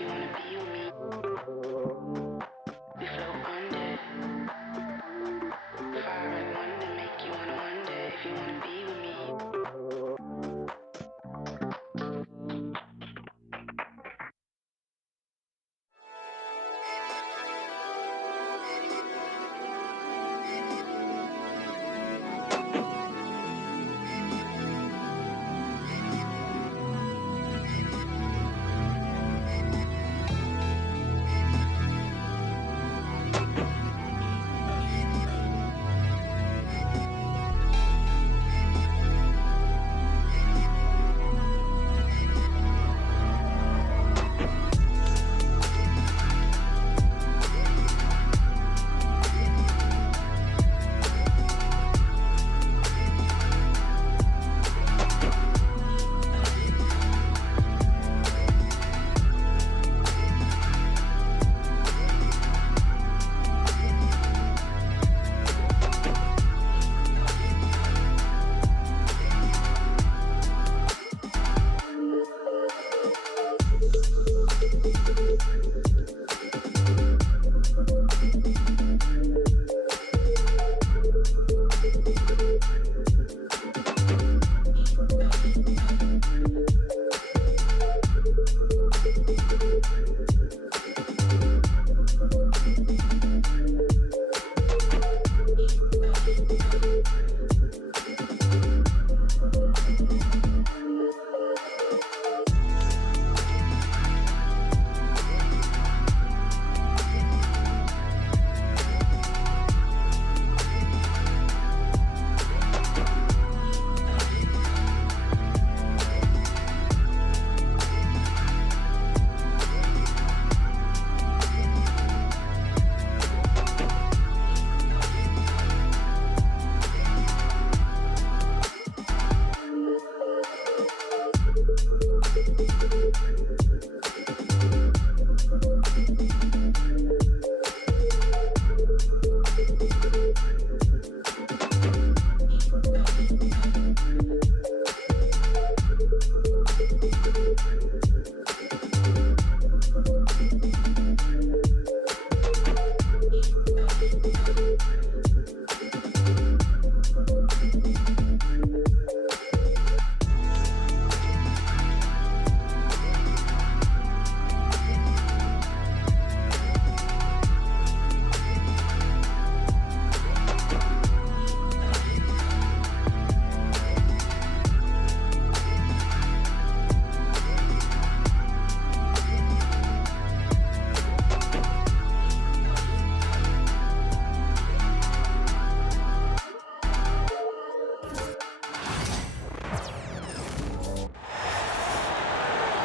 you wanna be with me. We float under. Fire and wonder make you wanna wonder if you wanna be with me.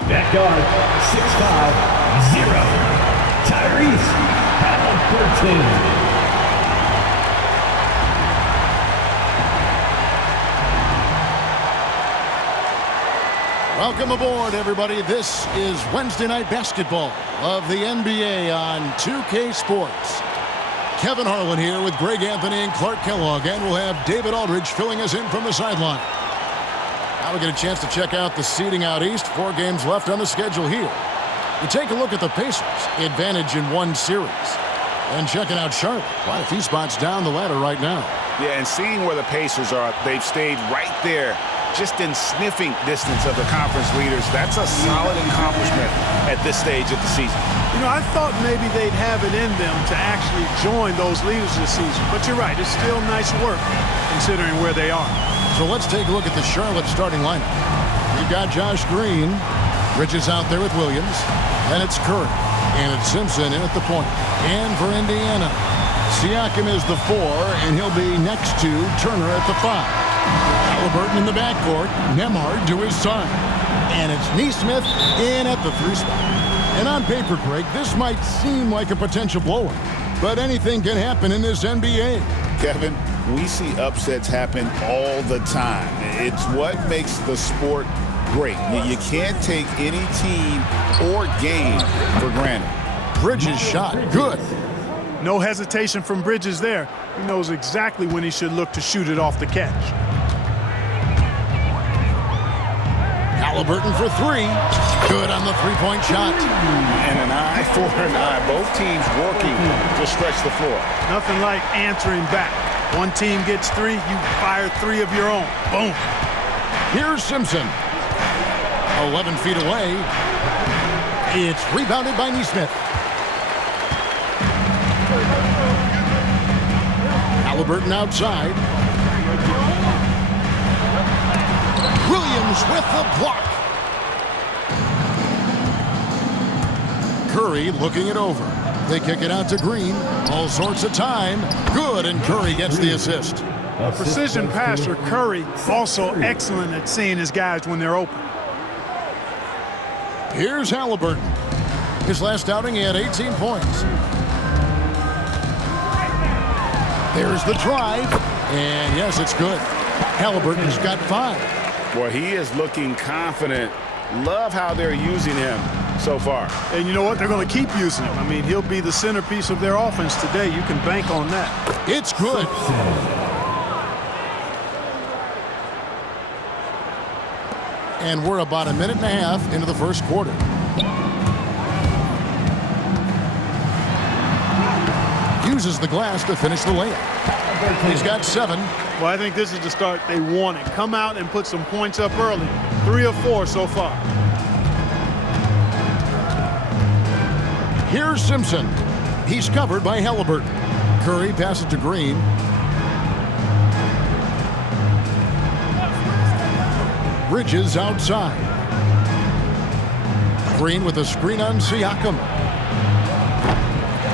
Back guard, 6'5", 0. Tyrese Haliburton. Welcome aboard, everybody. This is Wednesday Night Basketball of the NBA on 2K Sports. Kevin Harlan here with Greg Anthony and Clark Kellogg, and we'll have David Aldridge filling us in from the sideline. Now we get a chance to check out the seeding out east. 4 games left on the schedule here. You take a look at the Pacers, advantage in 1 series. And checking out Charlotte, quite a few spots down the ladder right now. Yeah, and seeing where the Pacers are, they've stayed right there, just in sniffing distance of the conference leaders. That's a solid accomplishment at this stage of the season. You know, I thought maybe they'd have it in them to actually join those leaders this season. But you're right, it's still nice work considering where they are. So let's take a look at the Charlotte starting lineup. We've got Josh Green. Bridges out there with Williams. Then it's Curry. And it's Simpson in at the point. And for Indiana, Siakam is the 4, and he'll be next to Turner at the 5. Haliburton in the backcourt. Nembhard to his side. And it's Nesmith in at the 3 spot. And on paper, Greg, this might seem like a potential blowout. But anything can happen in this NBA. Kevin, we see upsets happen all the time. It's what makes the sport great. You can't take any team or game for granted. Bridges shot. Good. No hesitation from Bridges there. He knows exactly when he should look to shoot it off the catch. Haliburton for three. Good on the three-point shot. And an eye for an eye. Both teams working to stretch the floor. Nothing like answering back. One team gets three, you fire three of your own. Boom. Here's Simpson. 11 feet away. It's rebounded by Neesmith. Haliburton outside. Williams with the block. Curry looking it over. They kick it out to Green. All sorts of time. Good, and Curry gets the assist. A precision passer, Curry, also excellent at seeing his guys when they're open. Here's Haliburton. His last outing, he had 18 points. There's the drive. And yes, it's good. Haliburton's got 5. Well, he is looking confident. Love how they're using him so far. And you know what? They're going to keep using him. I mean, he'll be the centerpiece of their offense today. You can bank on that. It's good. And we're about a minute and a half into the first quarter. Uses the glass to finish the layup. He's got 7. Well, I think this is the start they wanted. Come out and put some points up early. 3 or 4 so far. Here's Simpson. He's covered by Haliburton. Curry passes to Green. Bridges outside. Green with a screen on Siakam.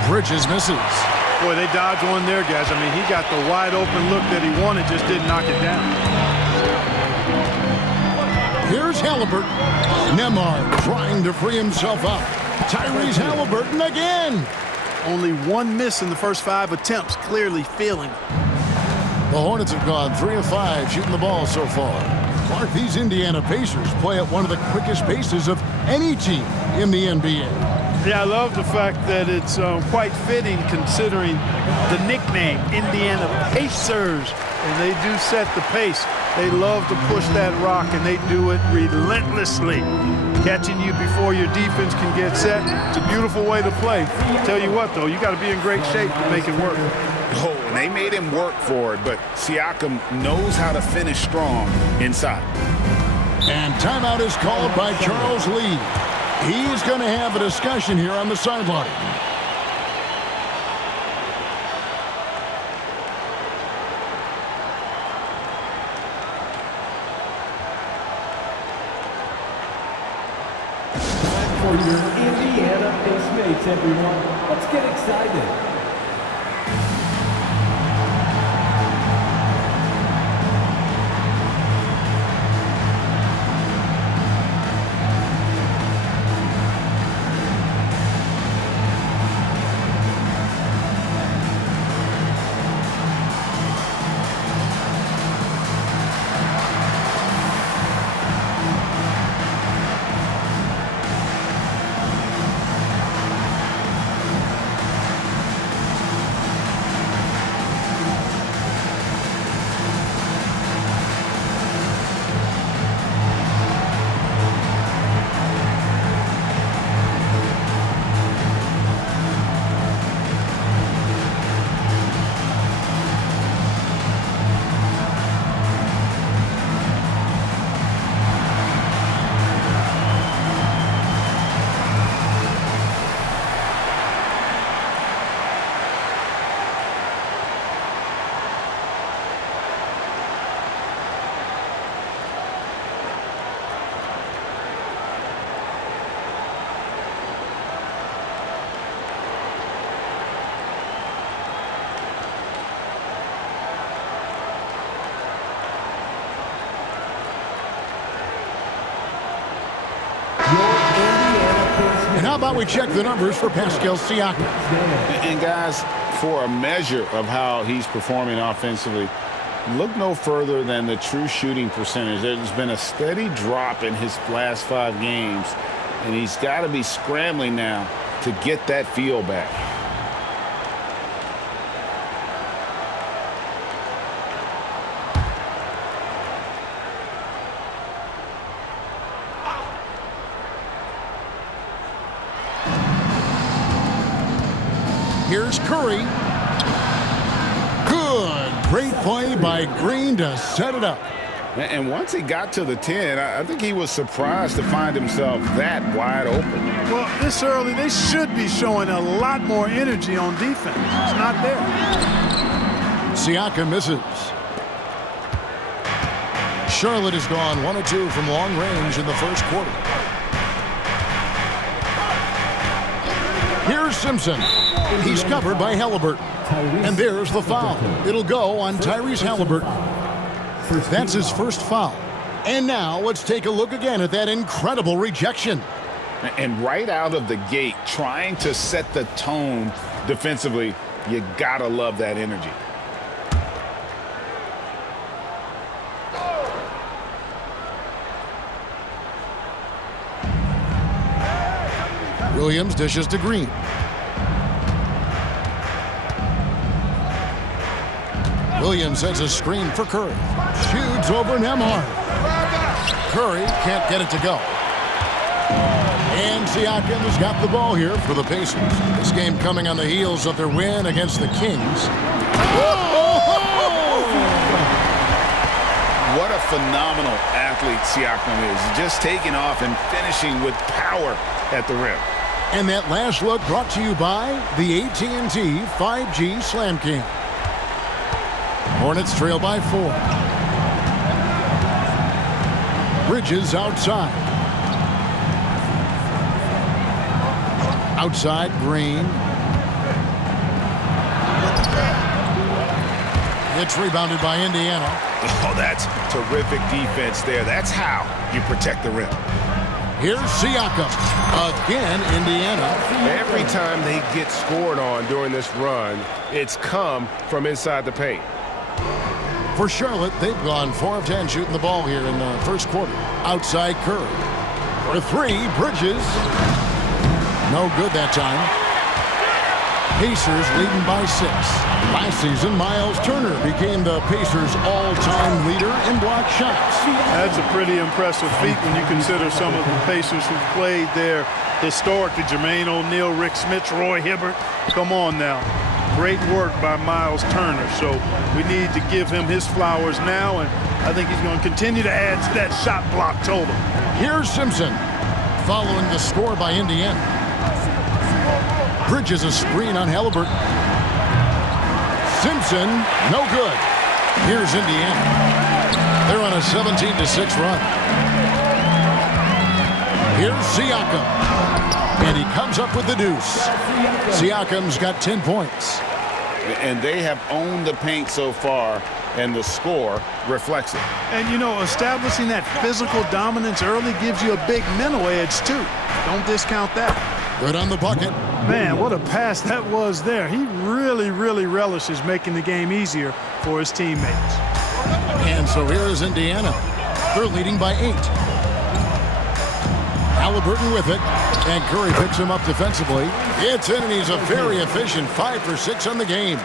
Bridges misses. Boy, they dodged one there, guys. I mean, he got the wide open look that he wanted, just didn't knock it down. Here's Haliburton. Nemar trying to free himself up. Tyrese Haliburton again. Only 1 miss in the first 5 attempts, clearly feeling it. The Hornets have gone 3 of 5 shooting the ball so far. Clark, these Indiana Pacers play at one of the quickest paces of any team in the NBA. Yeah, I love the fact that it's quite fitting considering the nickname, Indiana Pacers. And they do set the pace. They love to push that rock, and they do it relentlessly. Catching you before your defense can get set. It's a beautiful way to play. Tell you what, though, you got to be in great shape to make it work. Oh, and they made him work for it, but Siakam knows how to finish strong inside. And timeout is called by Charles Lee. He's going to have a discussion here on the sideline. For your Indiana Pacemates, everyone, let's get excited. And how about we check the numbers for Pascal Siakam? And guys, for a measure of how he's performing offensively, look no further than the true shooting percentage. There's been a steady drop in his last 5 games, and he's got to be scrambling now to get that feel back. Here's Curry. Good. Great play by Green to set it up. And once he got to the 10, I think he was surprised to find himself that wide open. Well, this early, they should be showing a lot more energy on defense. It's not there. Siakam misses. Charlotte has gone 1 of 2 from long range in the first quarter. Here's Simpson. He's covered by Haliburton. And there's the foul. It'll go on Tyrese Haliburton. That's his first foul. And now let's take a look again at that incredible rejection. And right out of the gate, trying to set the tone defensively, you gotta love that energy. Williams dishes to Green. Williams sends a screen for Curry. Shoots over Nembhard. Curry can't get it to go. And Siakam has got the ball here for the Pacers. This game coming on the heels of their win against the Kings. What a phenomenal athlete Siakam is. Just taking off and finishing with power at the rim. And that last look brought to you by the AT&T 5G Slam King. Hornets trail by 4. Bridges outside. Outside, Green. It's rebounded by Indiana. Oh, that's terrific defense there. That's how you protect the rim. Here's Siakam. Again, Indiana. Every time they get scored on during this run, it's come from inside the paint. For Charlotte, they've gone 4 of 10 shooting the ball here in the first quarter. Outside Curry. For 3, Bridges. No good that time. Pacers leading by 6. Last season, Miles Turner became the Pacers' all-time leader in block shots. That's a pretty impressive feat when you consider some of the Pacers who played there historically. Jermaine O'Neal, Rick Smits, Roy Hibbert. Come on now. Great work by Miles Turner. So we need to give him his flowers now, and I think he's going to continue to add to that shot block total. Here's Simpson following the score by Indiana. Bridges a screen on Haliburton. Simpson, no good. Here's Indiana. They're on a 17-6 run. Here's Siakam. And he comes up with the deuce. Siakam's got 10 points. And they have owned the paint so far, and the score reflects it. And, you know, establishing that physical dominance early gives you a big mental edge, too. Don't discount that. Good on the bucket. Man, what a pass that was there. He really, really relishes making the game easier for his teammates. And so here is Indiana. They're leading by 8. Haliburton with it, and Curry picks him up defensively. It's in, and he's a very efficient 5 for 6 on the game.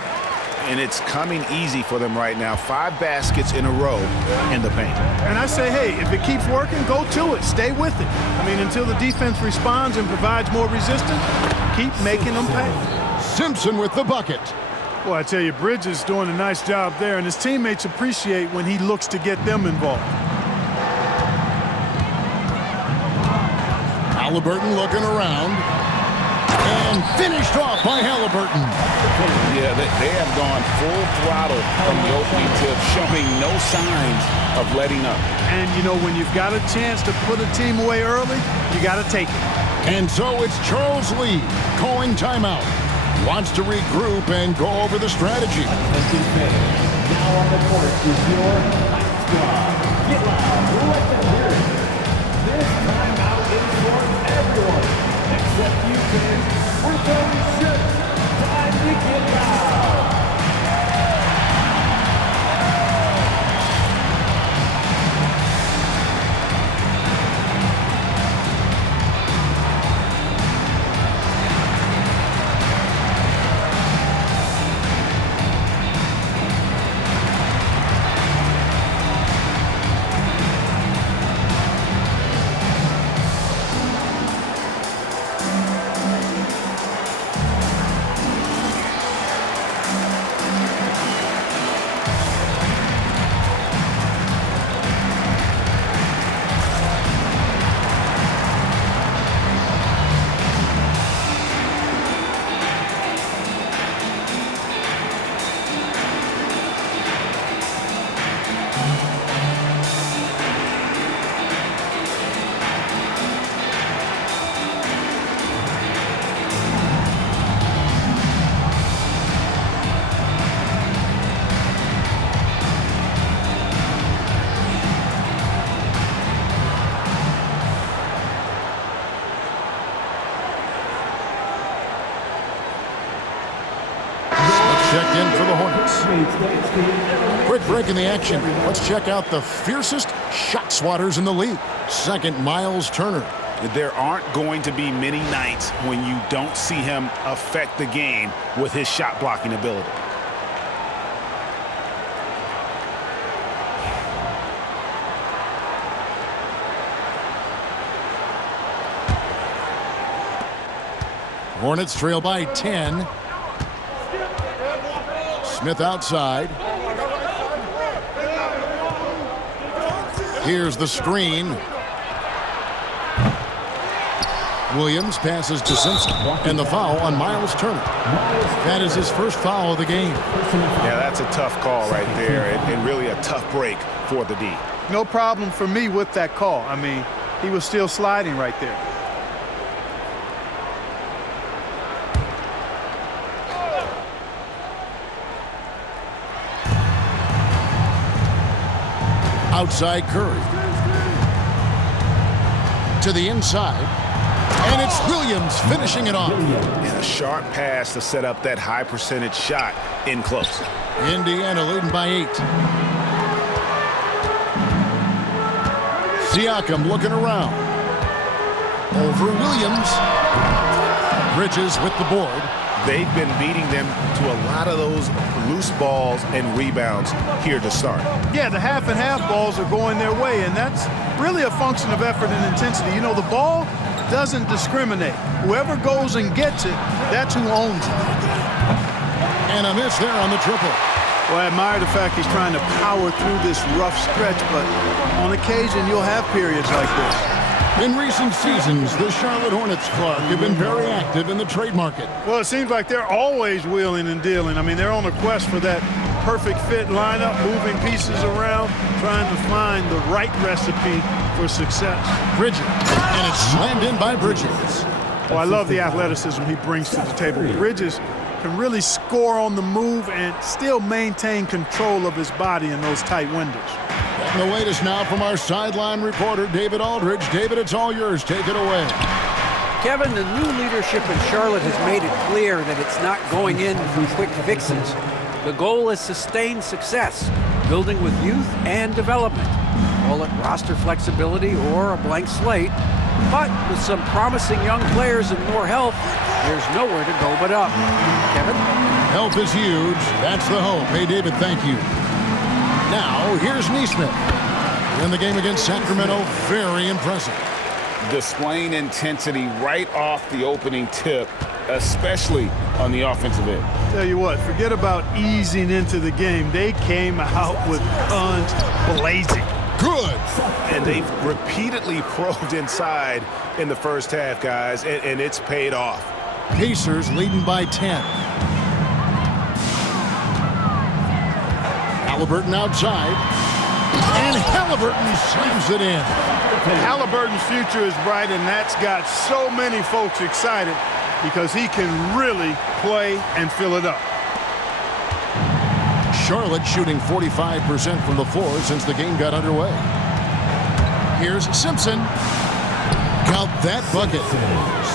And it's coming easy for them right now. 5 baskets in a row in the paint. And I say, hey, if it keeps working, go to it. Stay with it. I mean, until the defense responds and provides more resistance, keep making them pay. Simpson with the bucket. Well, I tell you, Bridges is doing a nice job there, and his teammates appreciate when he looks to get them involved. Haliburton looking around. And finished off by Haliburton. Yeah, they have gone full throttle from the opening tip, showing no signs of letting up. And, you know, when you've got a chance to put a team away early, you got to take it. And so it's Charles Lee calling timeout. Wants to regroup and go over the strategy. Now on the court is your Fight Squad. Get loud, let them hear it. This timeout is for everyone, except you fans. We're throwing shirts. Time to get loud. checked in for the Hornets. Quick break in the action. Let's check out the fiercest shot swatters in the league. Second, Miles Turner. There aren't going to be many nights when you don't see him affect the game with his shot blocking ability. Hornets trail by 10. Smith outside. Here's the screen. Williams passes to Simpson, and the foul on Miles Turner. That is his first foul of the game. Yeah, that's a tough call right there, and really a tough break for the D. No problem for me with that call. I mean, he was still sliding right there. Outside Curry. To the inside. And it's Williams finishing it off. And a sharp pass to set up that high percentage shot in close. Indiana leading by 8. Siakam looking around. Over Williams. Bridges with the board. They've been beating them to a lot of those loose balls and rebounds here to start. Yeah, the half and half balls are going their way, and that's really a function of effort and intensity. You know, the ball doesn't discriminate. Whoever goes and gets it, that's who owns it. And a miss there on the triple. Well, I admire the fact he's trying to power through this rough stretch, but on occasion you'll have periods like this. In recent seasons, the Charlotte Hornets, Clark, have been very active in the trade market. Well, it seems like they're always wheeling and dealing. I mean, they're on a quest for that perfect fit lineup, moving pieces around, trying to find the right recipe for success. Bridges, and it's slammed in by Bridges. Well, I love the athleticism he brings to the table. Bridges can really score on the move and still maintain control of his body in those tight windows. And the latest now from our sideline reporter, David Aldridge. David, it's all yours. Take it away. Kevin, the new leadership in Charlotte has made it clear that it's not going in for quick fixes. The goal is sustained success, building with youth and development. Call it roster flexibility or a blank slate. But with some promising young players and more health, there's nowhere to go but up. Kevin? Health is huge. That's the hope. Hey, David, thank you. Now, here's Nesmith. In the game against Sacramento, very impressive. Displaying intensity right off the opening tip, especially on the offensive end. Tell you what, forget about easing into the game. They came out with guns blazing. Good. And they've repeatedly probed inside in the first half, guys, and it's paid off. Pacers leading by 10. Haliburton outside. And Haliburton slams it in. Haliburton's future is bright, and that's got so many folks excited because he can really play and fill it up. Charlotte shooting 45% from the floor since the game got underway. Here's Simpson. Count that bucket.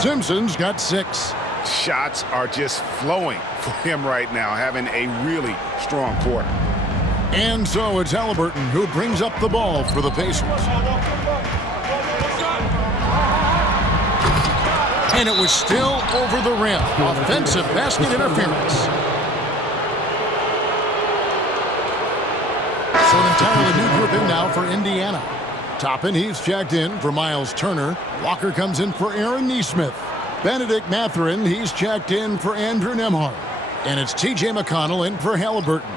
Simpson's got 6. Shots are just flowing for him right now, having a really strong quarter. And so it's Haliburton who brings up the ball for the Pacers. And it was still over the rim. Offensive basket interference. So an entirely new grouping now for Indiana. Toppin, he's checked in for Miles Turner. Walker comes in for Aaron Nesmith. Benedict Mathurin, he's checked in for Andrew Nembhard. And it's T.J. McConnell in for Haliburton.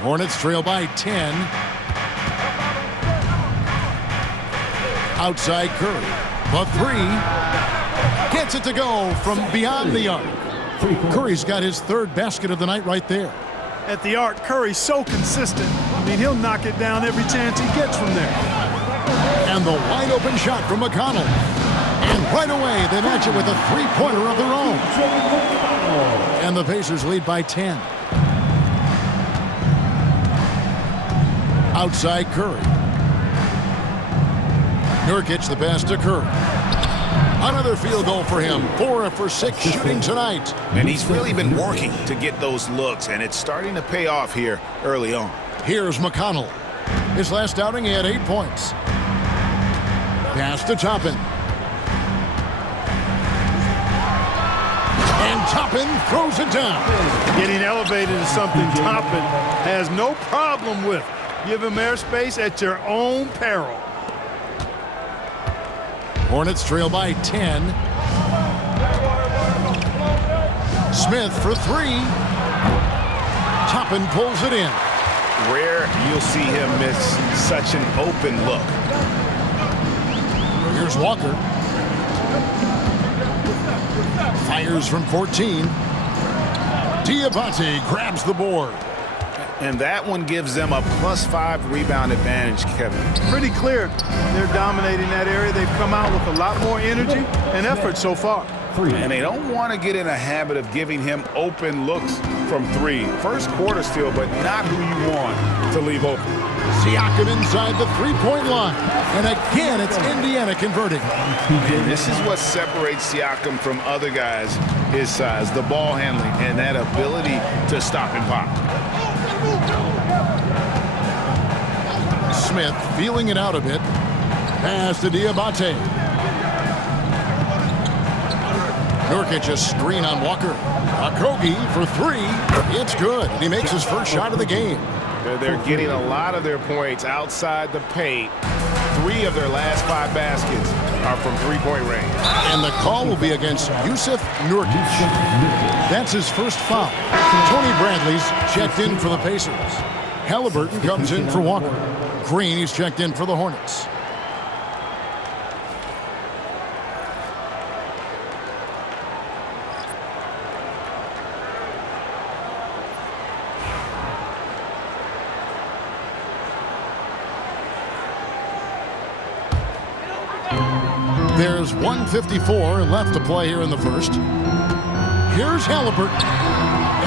Hornets trail by 10. Outside Curry. The 3. Gets it to go from beyond the arc. Curry's got his 3rd basket of the night right there. At the arc, Curry's so consistent. I mean, he'll knock it down every chance he gets from there. And the wide open shot from McConnell. And right away, they match it with a 3-pointer of their own. And the Pacers lead by 10. Outside Curry. Nurkic the pass to Curry. Another field goal for him. 4 for 6 shooting tonight. And he's really been working to get those looks, and it's starting to pay off here early on. Here's McConnell. His last outing, he had 8 points. Pass to Toppin. And Toppin throws it down. Getting elevated is something Toppin has no problem with. Give him airspace at your own peril. Hornets trail by 10. Smith for 3. Toppin pulls it in. Rare you'll see him miss such an open look. Here's Walker. Fires from 14. Diabate grabs the board. And that one gives them a +5 rebound advantage, Kevin. Pretty clear they're dominating that area. They've come out with a lot more energy and effort so far. And they don't want to get in a habit of giving him open looks from 3. First quarter still, but not who you want to leave open. Siakam inside the three-point line. And again, it's Indiana converting. And this is what separates Siakam from other guys his size, the ball handling and that ability to stop and pop. Smith feeling it out a bit. Pass to Diabate. Nurkic a screen on Walker. Okogie for 3. It's good. He makes his first shot of the game. They're getting a lot of their points outside the paint. 3 of their last 5 baskets are from three-point range. And the call will be against Yusuf Nurkic. That's his first foul. Tony Bradley's checked in for the Pacers. Haliburton comes in for Walker. Green, he's checked in for the Hornets. There's 1:54 left to play here in the first. Here's Haliburton.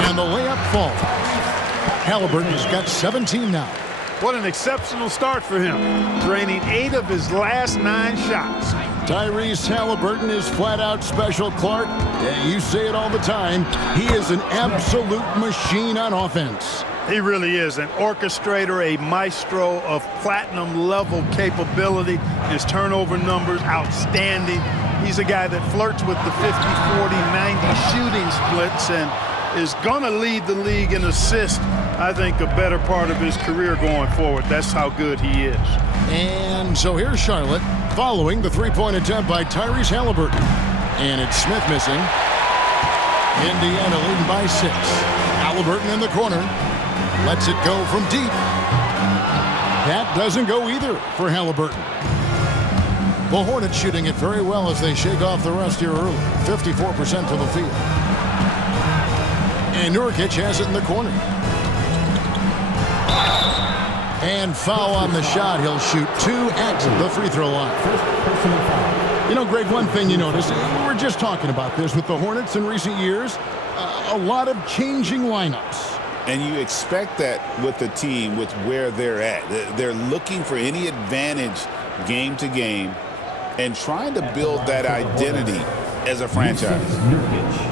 And the layup falls. Haliburton's got 17 now. What an exceptional start for him. Draining 8 of his last 9 shots. Tyrese Haliburton is flat out special, Clark. Yeah, you say it all the time. He is an absolute machine on offense. He really is an orchestrator, a maestro of platinum-level capability. His turnover numbers, outstanding. He's a guy that flirts with the 50, 40, 90 shooting splits and is going to lead the league in assists, I think, a better part of his career going forward. That's how good he is. And so here's Charlotte following the three-point attempt by Tyrese Haliburton. And it's Smith missing. Indiana leading by 6. Haliburton in the corner. Lets it go from deep. That doesn't go either for Haliburton. The Hornets shooting it very well as they shake off the rust here early. 54% from the field. And Nurkic has it in the corner. And foul on the shot. He'll shoot 2 at the free throw line. You know, Greg, one thing you notice, we're just talking about this with the Hornets in recent years, a lot of changing lineups. And you expect that with the team, with where they're at. They're looking for any advantage game to game and trying to build that identity as a franchise.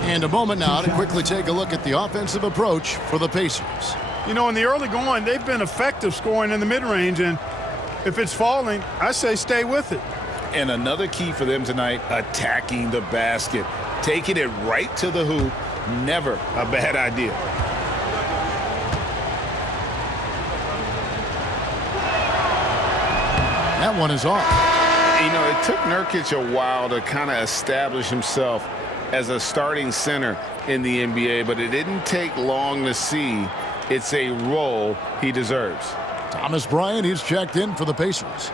And a moment now to quickly take a look at the offensive approach for the Pacers. You know, in the early going, they've been effective scoring in the mid-range, and if it's falling, I say stay with it. And another key for them tonight, attacking the basket. Taking it right to the hoop, never a bad idea. That one is off. You know, it took Nurkic a while to kind of establish himself as a starting center in the NBA, but it didn't take long to see it's a role he deserves. Thomas Bryant, he's checked in for the Pacers.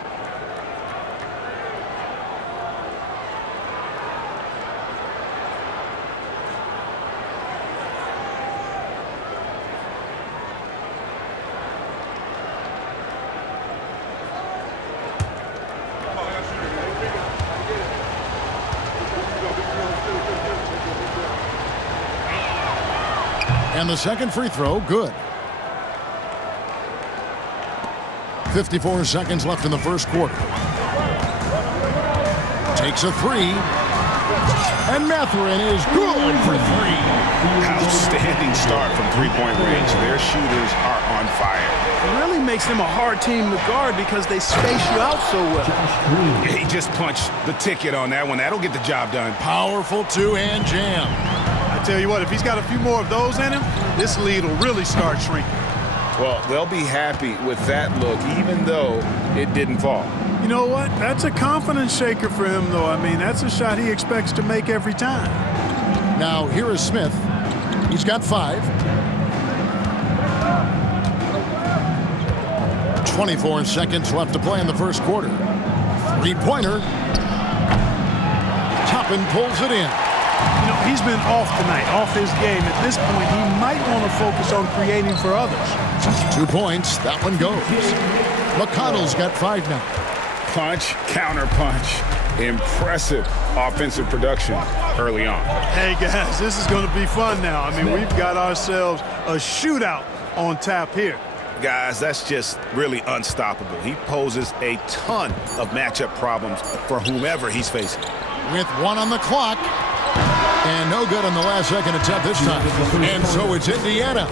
And the second free throw, good. 54 seconds left in the first quarter. Takes a 3. And Mathurin is good for 3. Outstanding start from three-point range. Their shooters are on fire. It really makes them a hard team to guard because they space you out so well. He just punched the ticket on that one. That'll get the job done. Powerful two-hand jam. I tell you what, if he's got a few more of those in him, this lead will really start shrinking. Well, they'll be happy with that look, even though it didn't fall. You know what? That's a confidence shaker for him, though. I mean, that's a shot he expects to make every time. Now, here is Smith. He's got 5. 24 seconds left to play in the first quarter. 3-pointer. Toppin pulls it in. You know, he's been off tonight, off his game. At this point, he might want to focus on creating for others. 2 points. That one goes. McConnell's got 5 now. Punch, counter punch. Impressive offensive production early on. Hey, guys, this is going to be fun now. I mean, we've got ourselves a shootout on tap here. Guys, that's just really unstoppable. He poses a ton of matchup problems for whomever he's facing. With 1 on the clock. And no good on the last second attempt this time. And so it's Indiana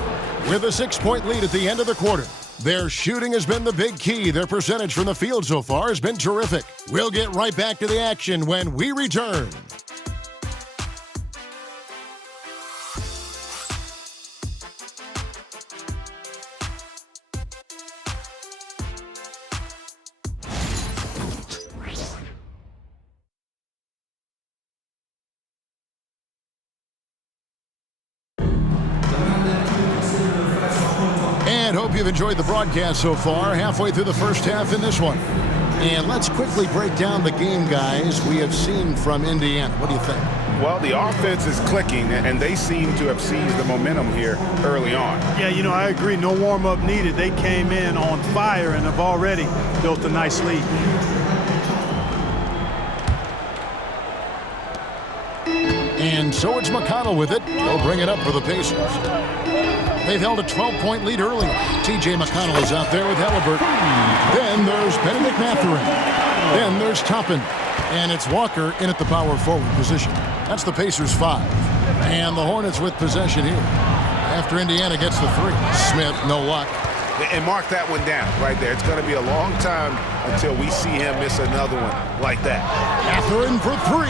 with a 6-point lead at the end of the quarter. Their shooting has been the big key. Their percentage from the field so far has been terrific. We'll get right back to the action when we return. And hope you've enjoyed the broadcast so far, halfway through the first half in this one. And let's quickly break down the game, guys, we have seen from Indiana. What do you think? Well, the offense is clicking, and they seem to have seized the momentum here early on. Yeah, you know, I agree. No warm-up needed. They came in on fire and have already built a nice lead. And so it's McConnell with it. They'll bring it up for the Pacers. They've held a 12-point lead earlier. T.J. McConnell is out there with Haliburton. Then there's Benedict Mathurin. Then there's Toppin. And it's Walker in at the power forward position. That's the Pacers 5. And the Hornets with possession here. After Indiana gets the 3. Smith, no luck. And mark that one down right there. It's going to be a long time until we see him miss another one like that. Mathurin for 3.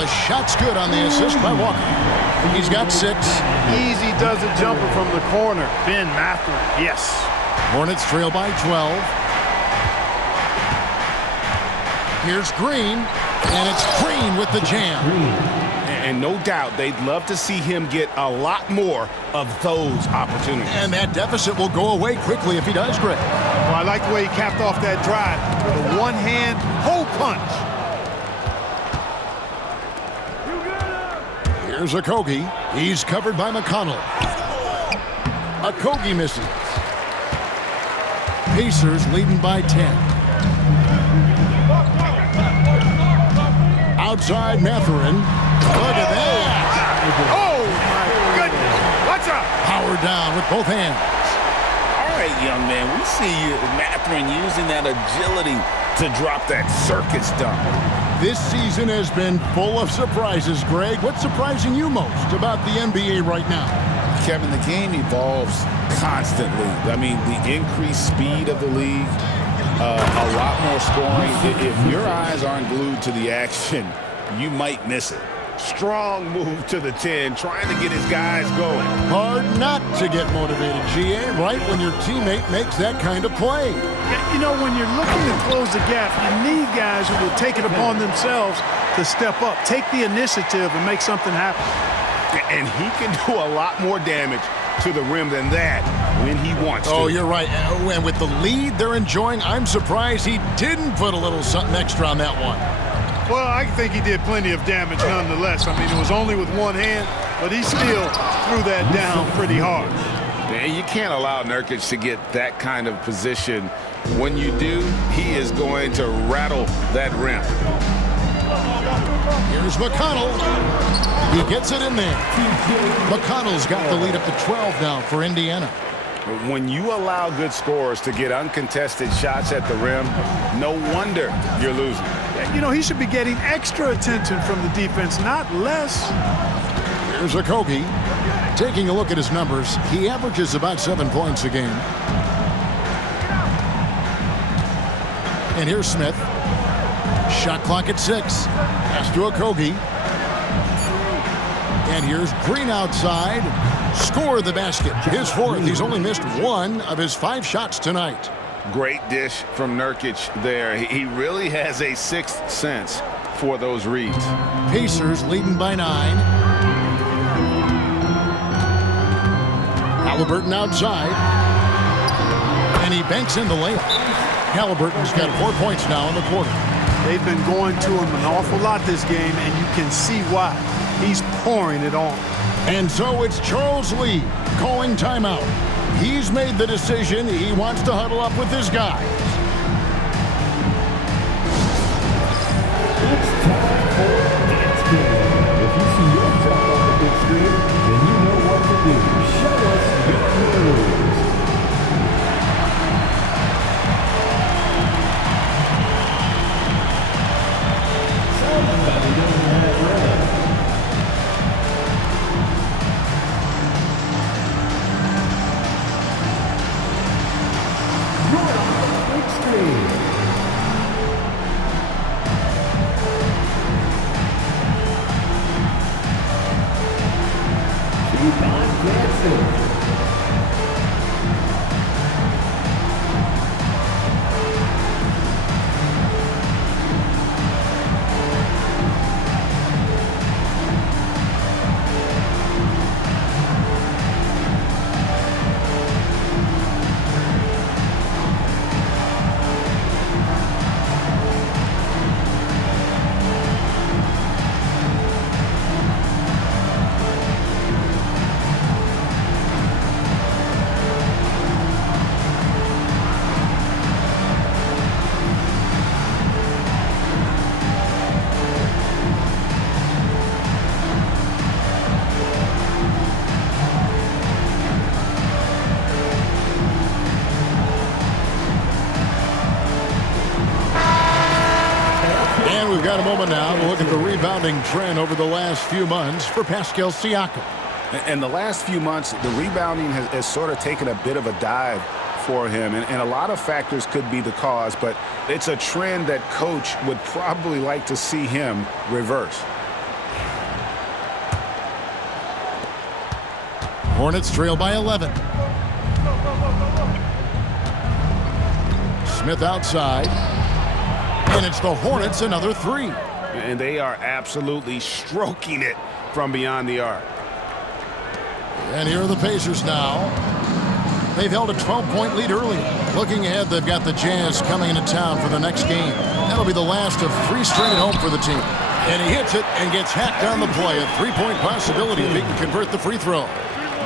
The shot's good on the assist by Walker. He's got 6. Easy does a jumper from the corner. Ben Mathurin, yes. Hornets trail by 12. Here's Green, and it's Green with the jam. And no doubt they'd love to see him get a lot more of those opportunities. And that deficit will go away quickly if he does, Greg. Well, I like the way he capped off that drive with a one-hand hole punch. Here's Okogie. He's covered by McConnell. Okogie misses. Pacers leading by 10. Outside Mathurin. Look at that. Oh, my goodness. What's up? Power down with both hands. All right, young man, we see you, Mathurin, using that agility To drop that circus dunk. This season has been full of surprises, Greg. What's surprising you most about the NBA right now? Kevin, the game evolves constantly. I mean, the increased speed of the league, a lot more scoring. If your eyes aren't glued to the action, you might miss it. Strong move to the 10, trying to get his guys going. Hard not to get motivated, GA, right when your teammate makes that kind of play. Yeah, you know, when you're looking to close the gap, you need guys who will take it upon themselves to step up, take the initiative, and make something happen. And he can do a lot more damage to the rim than that when he wants to. Oh, you're right. And with the lead they're enjoying, I'm surprised he didn't put a little something extra on that one. Well, I think he did plenty of damage nonetheless. I mean, it was only with one hand, but he still threw that down pretty hard. Man, you can't allow Nurkic to get that kind of position. When you do, he is going to rattle that rim. Here's McConnell. He gets it in there. McConnell's got the lead up to 12 now for Indiana. When you allow good scorers to get uncontested shots at the rim, no wonder you're losing. You know, he should be getting extra attention from the defense, not less. Here's Okogie. Taking a look at his numbers, he averages about 7 points a game. And here's Smith. Shot clock at 6. Pass to Okogie. And here's Green outside. Score the basket. His 4th. He's only missed 1 of his 5 shots tonight. Great dish from Nurkic there. He really has a 6th sense for those reads. Pacers leading by 9. Haliburton outside. And he banks in the layup. Haliburton's got 4 points now in the quarter. They've been going to him an awful lot this game, and you can see why. He's pouring it on. And so it's Charles Lee calling timeout. He's made the decision. He wants to huddle up with his guys. It's time for Dance Game. If you see yourself on the big screen, then you know what to do. Show us your moves. Somebody doesn't have it ready. You're on the big screen. Keep on dancing. We've got a moment now to look at the rebounding trend over the last few months for Pascal Siakam. In the last few months, the rebounding has sort of taken a bit of a dive for him, and a lot of factors could be the cause, but it's a trend that coach would probably like to see him reverse. Hornets trail by 11. Smith outside. And it's the Hornets, another 3. And they are absolutely stroking it from beyond the arc. And here are the Pacers now. They've held a 12-point lead early. Looking ahead, they've got the Jazz coming into town for the next game. That'll be the last of 3 straight at home for the team. And he hits it and gets hacked on the play. A 3-point possibility if he can convert the free throw.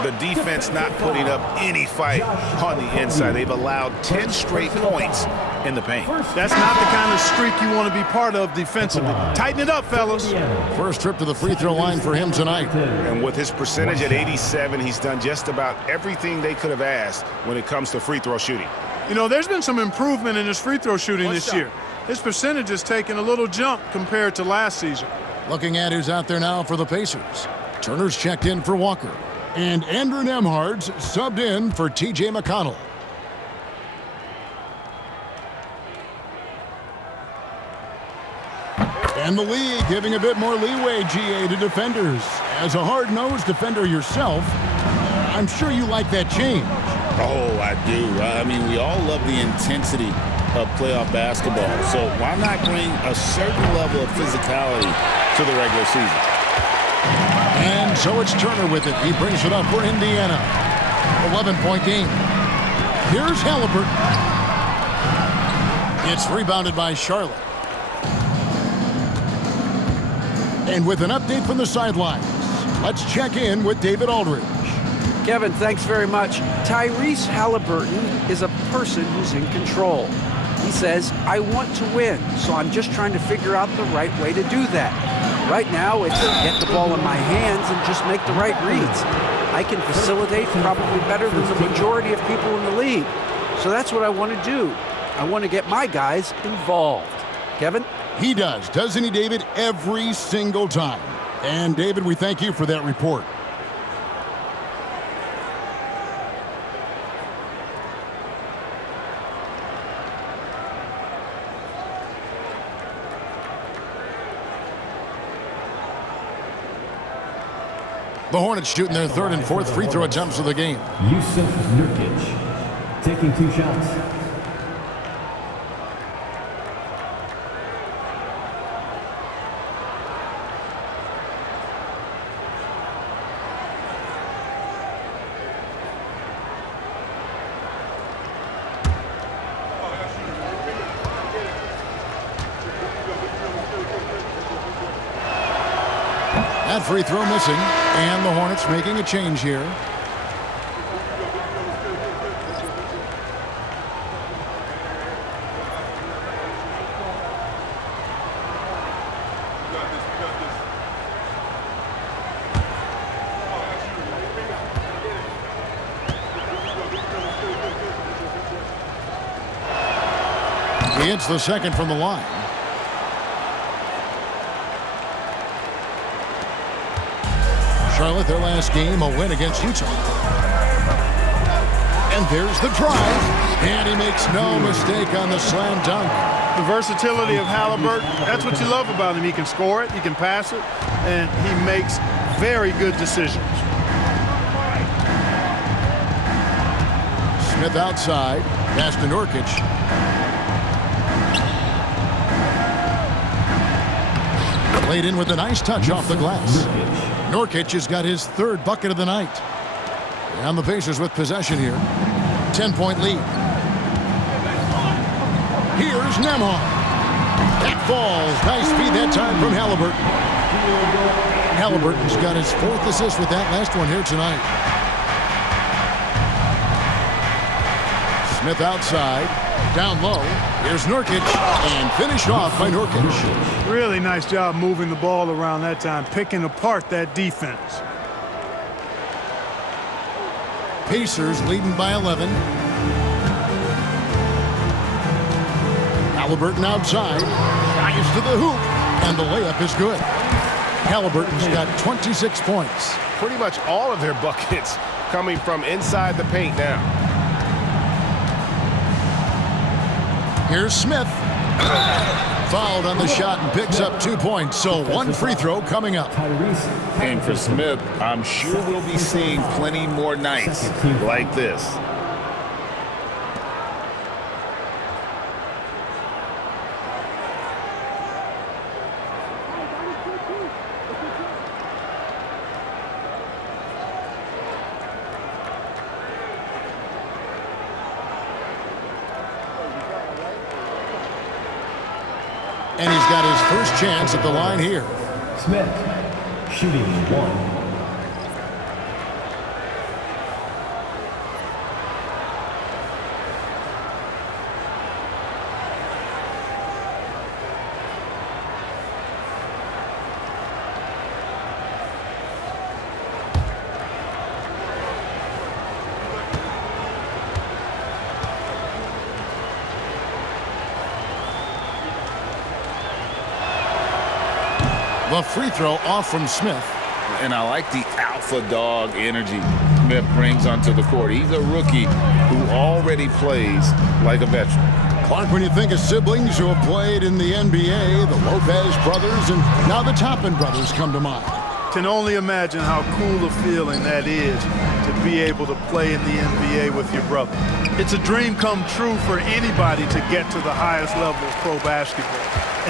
The defense not putting up any fight on the inside. They've allowed 10 straight points in the paint. That's not the kind of streak you want to be part of defensively. Tighten it up, fellas. First trip to the free throw line for him tonight. And with his percentage at 87, he's done just about everything they could have asked when it comes to free throw shooting. You know, there's been some improvement in his free throw shooting this year. His percentage has taken a little jump compared to last season. Looking at who's out there now for the Pacers. Turner's checked in for Walker. And Andrew Nembhard's subbed in for T.J. McConnell. And the league giving a bit more leeway, GA, to defenders. As a hard-nosed defender yourself, I'm sure you like that change. Oh, I do. I mean, we all love the intensity of playoff basketball. So why not bring a certain level of physicality to the regular season? And so it's Turner with it. He brings it up for Indiana. 11-point game. Here's Haliburton. It's rebounded by Charlotte. And with an update from the sidelines, let's check in with David Aldridge. Kevin, thanks very much. Tyrese Haliburton is a person who's in control. He says, I want to win, so I'm just trying to figure out the right way to do that. Right now, it's get the ball in my hands and just make the right reads. I can facilitate probably better than the majority of people in the league. So that's what I want to do. I want to get my guys involved. Kevin? He does, doesn't he, David? Every single time. And, David, we thank you for that report. The Hornets shooting their third and fourth free throw attempts of the game. Yusuf Nurkic taking 2 shots. That free throw missing, and the Hornets making a change here. He hits the second from the line. Charlotte, their last game, a win against Utah. And there's the drive. And he makes no mistake on the slam dunk. The versatility of Haliburton, that's what you love about him. He can score it, he can pass it, and he makes very good decisions. Smith outside. Pass to Nurkic. Laid in with a nice touch off the glass. Nurkic has got his third bucket of the night. And the Pacers with possession here. 10-point lead. Here's Nembhard. That falls. Nice feed that time from Haliburton. Haliburton's got his 4th assist with that last one here tonight. Smith outside. Down low. Here's Nurkic. And finished off by Nurkic. Really nice job moving the ball around that time, picking apart that defense. Pacers leading by 11. Haliburton outside. Dives to the hoop. And the layup is good. Haliburton's got 26 points. Pretty much all of their buckets coming from inside the paint now. Here's Smith. Fouled on the shot and picks up 2 points. So 1 free throw coming up. Tyrese. And for Smith, I'm sure we'll be seeing plenty more nights like this. And he's got his first chance at the line here. Smith shooting 1. The free throw off from Smith. And I like the alpha dog energy Smith brings onto the court. He's a rookie who already plays like a veteran. Clark, when you think of siblings who have played in the NBA, the Lopez brothers and now the Toppin brothers come to mind. Can only imagine how cool a feeling that is to be able to play in the NBA with your brother. It's a dream come true for anybody to get to the highest level of pro basketball.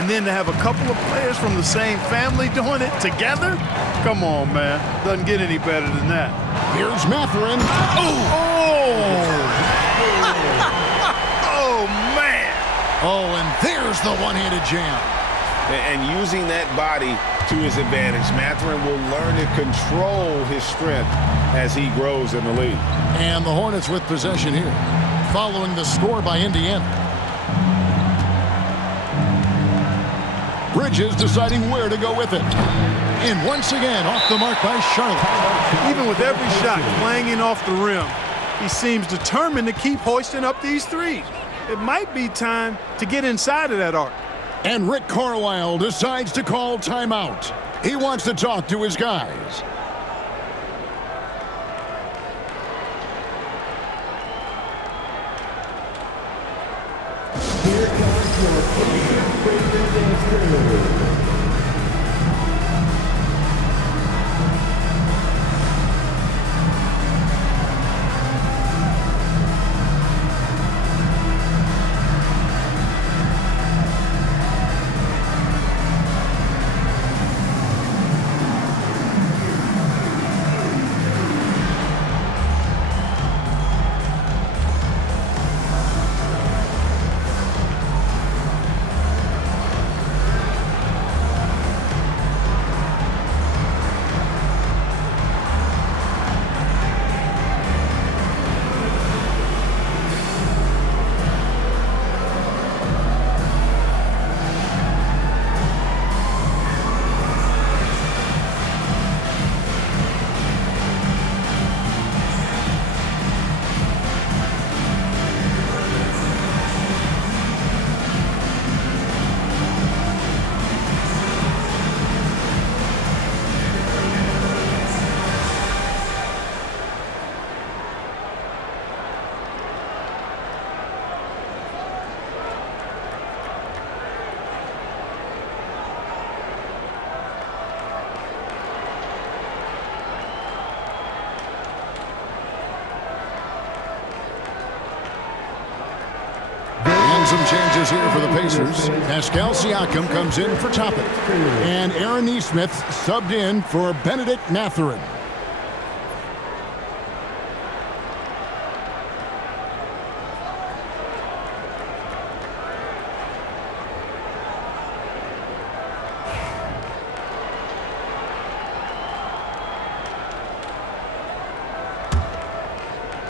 And then to have a couple of players from the same family doing it together? Come on, man. Doesn't get any better than that. Here's Mathurin. Oh, man. Oh, and there's the one-handed jam. And using that body to his advantage, Mathurin will learn to control his strength as he grows in the league. And the Hornets with possession here, following the score by Indiana. Bridges deciding where to go with it. And once again, off the mark by Charlotte. Even with every shot clanging off the rim, he seems determined to keep hoisting up these threes. It might be time to get inside of that arc. And Rick Carlisle decides to call timeout. He wants to talk to his guys. Here comes your Pacers Breaker Dance Crew. Some changes here for the Pacers. Pascal Siakam comes in for Toppin. And Aaron Nesmith subbed in for Benedict Mathurin.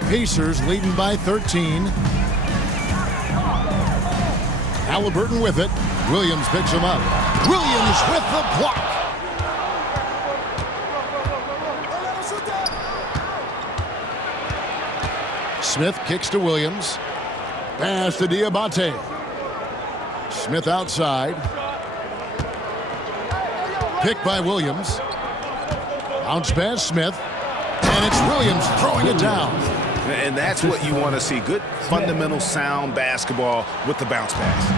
Pacers leading by 13. Haliburton with it. Williams picks him up. Williams with the block. Smith kicks to Williams. Pass to Diabate. Smith outside. Picked by Williams. Bounce pass Smith. And it's Williams throwing it down. And that's what you want to see. Good, fundamental, sound basketball with the bounce pass.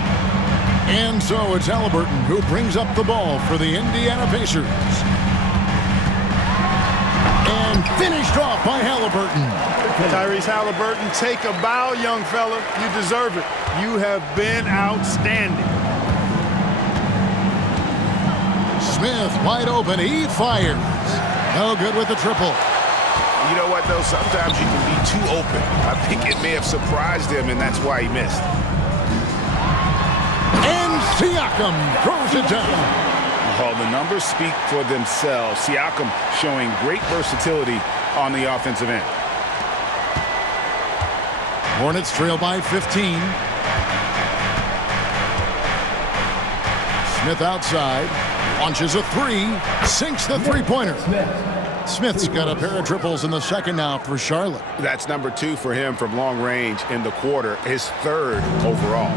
And so it's Haliburton who brings up the ball for the Indiana Pacers. And finished off by Haliburton. Tyrese Haliburton, take a bow, young fella. You deserve it. You have been outstanding. Smith wide open. He fires. No good with the triple. You know what, though? Sometimes you can be too open. I think it may have surprised him, and that's why he missed. And Siakam throws it down. Oh, the numbers speak for themselves. Siakam showing great versatility on the offensive end. Hornets trail by 15. Smith outside. Launches a three. Sinks the three-pointer. Smith's got a pair of triples in the second now for Charlotte. That's number 2 for him from long range in the quarter, his 3rd overall.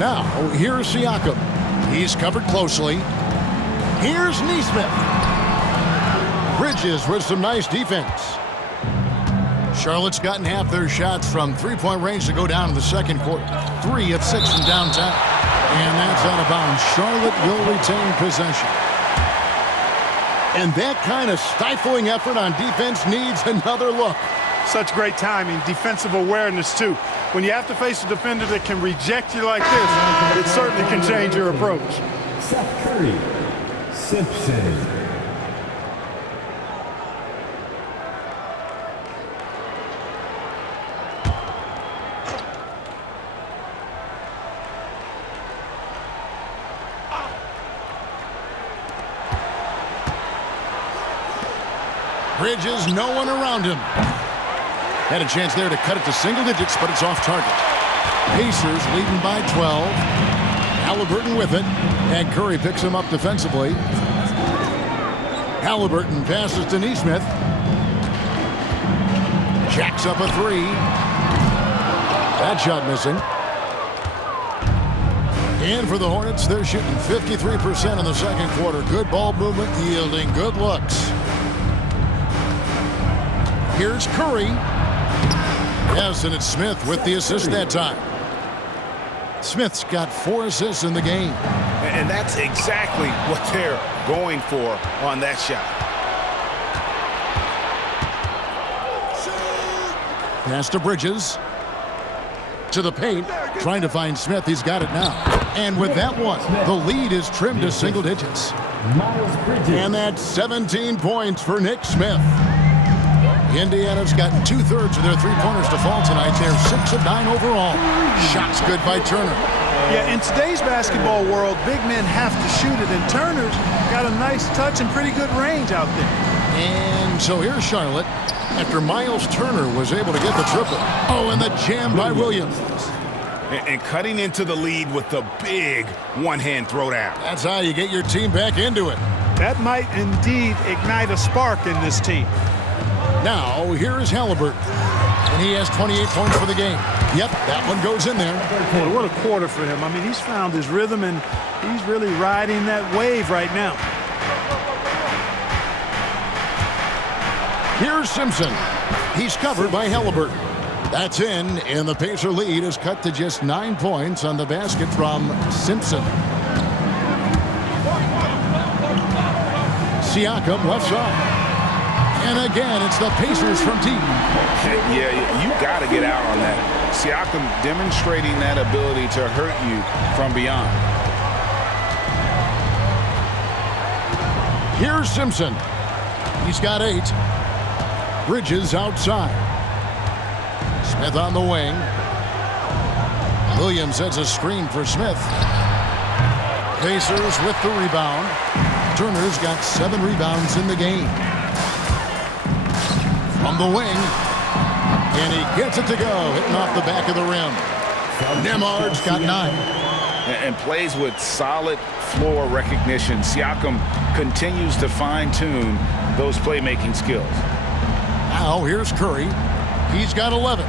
Now, here's Siakam. He's covered closely. Here's Nesmith. Bridges with some nice defense. Charlotte's gotten half their shots from three-point range to go down in the second quarter. 3 of 6 from downtown. And that's out of bounds. Charlotte will retain possession. And that kind of stifling effort on defense needs another look. Such great timing, defensive awareness, too. When you have to face a defender that can reject you like this, it certainly can change your approach. Seth Curry, Simpson. Bridges, no one around him. Had a chance there to cut it to single digits, but it's off target. Pacers leading by 12. Haliburton with it, and Curry picks him up defensively. Haliburton passes to Nesmith. Jacks up a three. That shot missing. And for the Hornets, they're shooting 53% in the second quarter. Good ball movement, yielding good looks. Here's Curry. Yes, and it's Smith with the assist that time. Smith's got 4 assists in the game. And that's exactly what they're going for on that shot. Pass to Bridges. To the paint, trying to find Smith. He's got it now. And with that one, the lead is trimmed to single digits. And that's 17 points for Nick Smith. Indiana's gotten 2/3 of their three-pointers to fall tonight. They're 6 of 9 overall. Shots good by Turner. Yeah, in today's basketball world, big men have to shoot it, and Turner's got a nice touch and pretty good range out there. And so here's Charlotte after Miles Turner was able to get the triple. Oh, and the jam by Williams. And cutting into the lead with the big one-hand throwdown. That's how you get your team back into it. That might indeed ignite a spark in this team. Now, here is Haliburton. And he has 28 points for the game. Yep, that one goes in there. Boy, what a quarter for him. I mean, he's found his rhythm, and he's really riding that wave right now. Here's Simpson. He's covered by Haliburton. That's in, and the Pacer lead is cut to just 9 points on the basket from Simpson. Siakam left side. And again, it's the Pacers from deep. Yeah, you got to get out on that. Siakam demonstrating that ability to hurt you from beyond. Here's Simpson. He's got 8. Bridges outside. Smith on the wing. Williams has a screen for Smith. Pacers with the rebound. Turner's got 7 rebounds in the game. From the wing. And he gets it to go, hitting off the back of the rim. Nemard's got 9. And plays with solid floor recognition. Siakam continues to fine-tune those playmaking skills. Now here's Curry. He's got 11.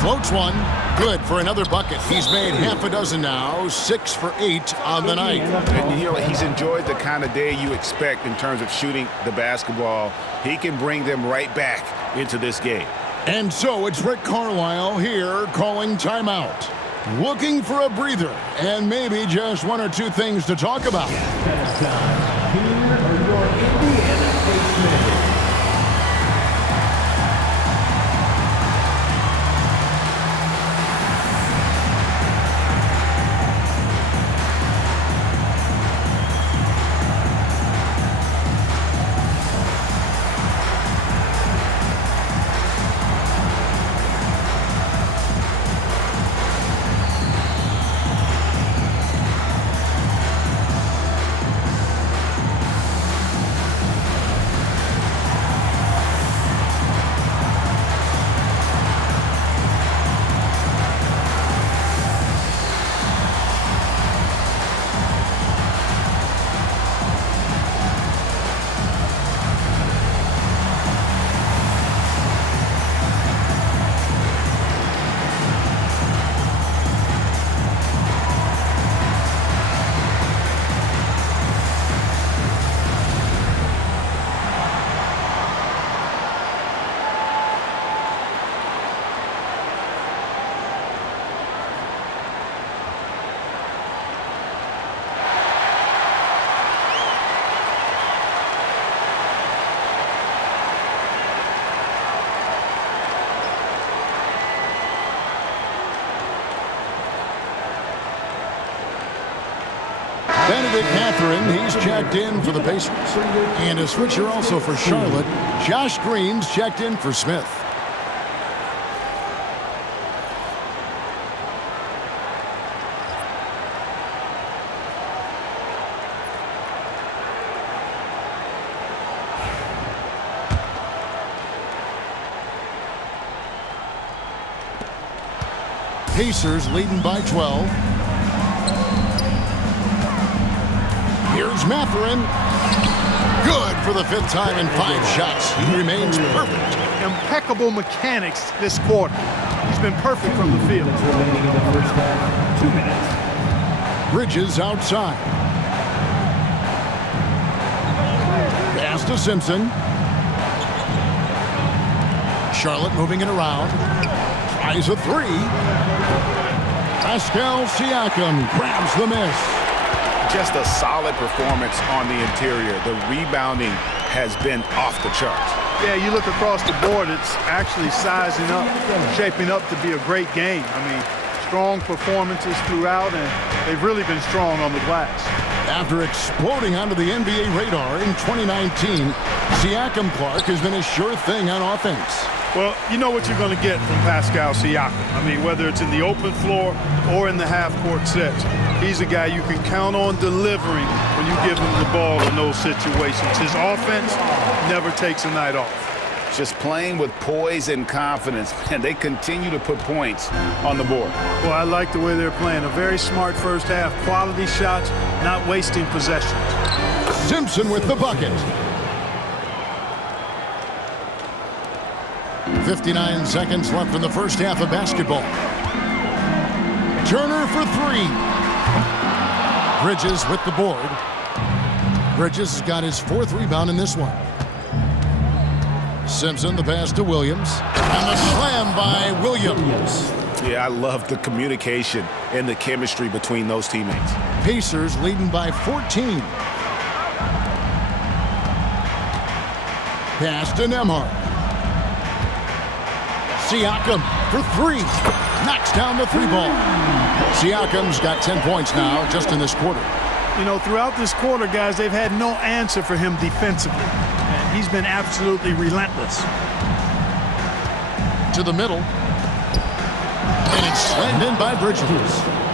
Floats one. Good for another bucket. He's made half a dozen now. 6 for 8 on the night. And you know, he's enjoyed the kind of day you expect in terms of shooting the basketball. He can bring them right back into this game. And so it's Rick Carlisle here calling timeout. Looking for a breather and maybe just 1 or 2 things to talk about. That time, here are your Indiana State minutes. Benedict Catherine, he's checked in for the Pacers. And a switcher also for Charlotte. Josh Green's checked in for Smith. Pacers leading by 12. Here's Mathurin. Good for the 5th time in 5 shots. He remains perfect. Impeccable mechanics this quarter. He's been perfect from the field. Remaining in the first half, 2 minutes. Bridges outside. Pass to Simpson. Charlotte moving it around. Tries a three. Pascal Siakam grabs the miss. Just a solid performance on the interior. The rebounding has been off the charts. Yeah, you look across the board, it's actually sizing up, shaping up to be a great game. I mean, strong performances throughout, and they've really been strong on the glass. After exploding onto the NBA radar in 2019, Siakam Clark has been a sure thing on offense. Well, you know what you're going to get from Pascal Siakam. I mean, whether it's in the open floor or in the half-court sets, he's a guy you can count on delivering when you give him the ball in those situations. His offense never takes a night off. Just playing with poise and confidence, and they continue to put points on the board. Well, I like the way they're playing. A very smart first half, quality shots, not wasting possessions. Simpson with the bucket. 59 seconds left in the first half of basketball. Turner for three. Bridges with the board. Bridges has got his 4th rebound in this one. Simpson, the pass to Williams. And the slam by Williams. Yeah, I love the communication and the chemistry between those teammates. Pacers leading by 14. Pass to Nembhard. Siakam for three. Knocks down the three ball. Siakam's got 10 points now just in this quarter. You know, throughout this quarter, guys, they've had no answer for him defensively. And he's been absolutely relentless. To the middle. And it's slammed in by Bridges.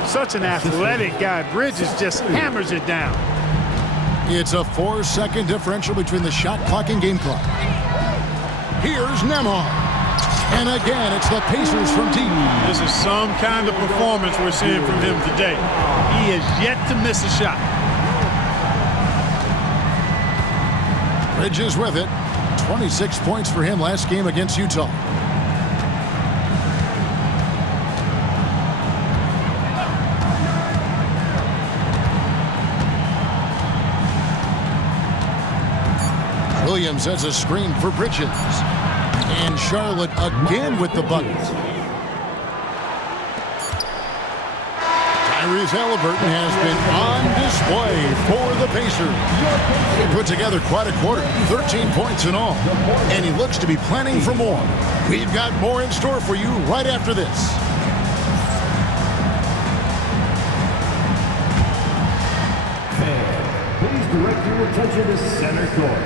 Such an athletic guy. Bridges just hammers it down. It's a 4-second differential between the shot clock and game clock. Here's Nembhard. And again, it's the Pacers from deep. This is some kind of performance we're seeing from him today. He has yet to miss a shot. Bridges with it. 26 points for him last game against Utah. Williams has a screen for Bridges. And Charlotte again with the bucket. Tyrese Haliburton has been on display for the Pacers. He put together quite a quarter, 13 points in all. And he looks to be planning for more. We've got more in store for you right after this. Fans, please direct your attention to center court.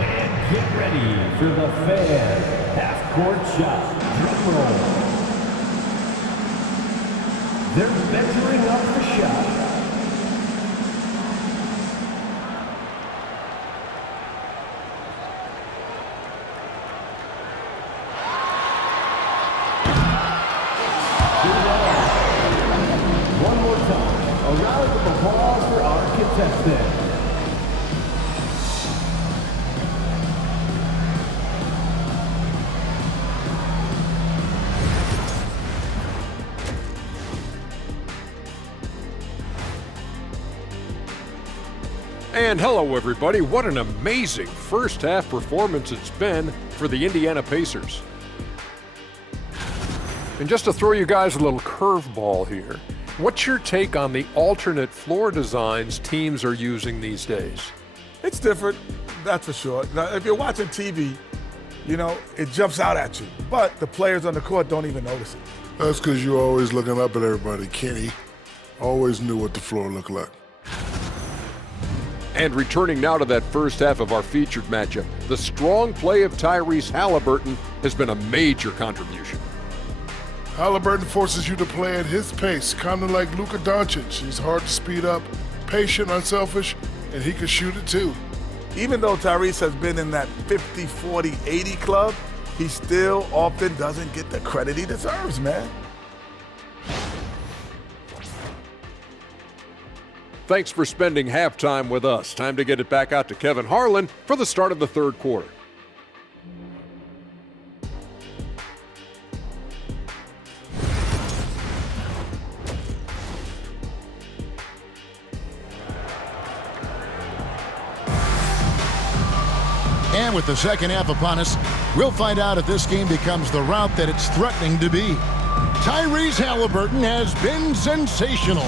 And get ready for the fan half-court shot. Drum roll. They're measuring up the shot. One more time. A round of applause for our contestant. And hello, everybody. What an amazing first half performance it's been for the Indiana Pacers. And just to throw you guys a little curveball here, what's your take on the alternate floor designs teams are using these days? It's different, that's for sure. Now, if you're watching TV, you know, it jumps out at you. But the players on the court don't even notice it. That's because you're always looking up at everybody. Kenny always knew what the floor looked like. And returning now to that first half of our featured matchup, the strong play of Tyrese Haliburton has been a major contribution. Haliburton forces you to play at his pace, kind of like Luka Doncic. He's hard to speed up, patient, unselfish, and he can shoot it too. Even though Tyrese has been in that 50, 40, 80 club, he still often doesn't get the credit he deserves, man. Thanks for spending halftime with us. Time to get it back out to Kevin Harlan for the start of the third quarter. And with the second half upon us, we'll find out if this game becomes the route that it's threatening to be. Tyrese Haliburton has been sensational.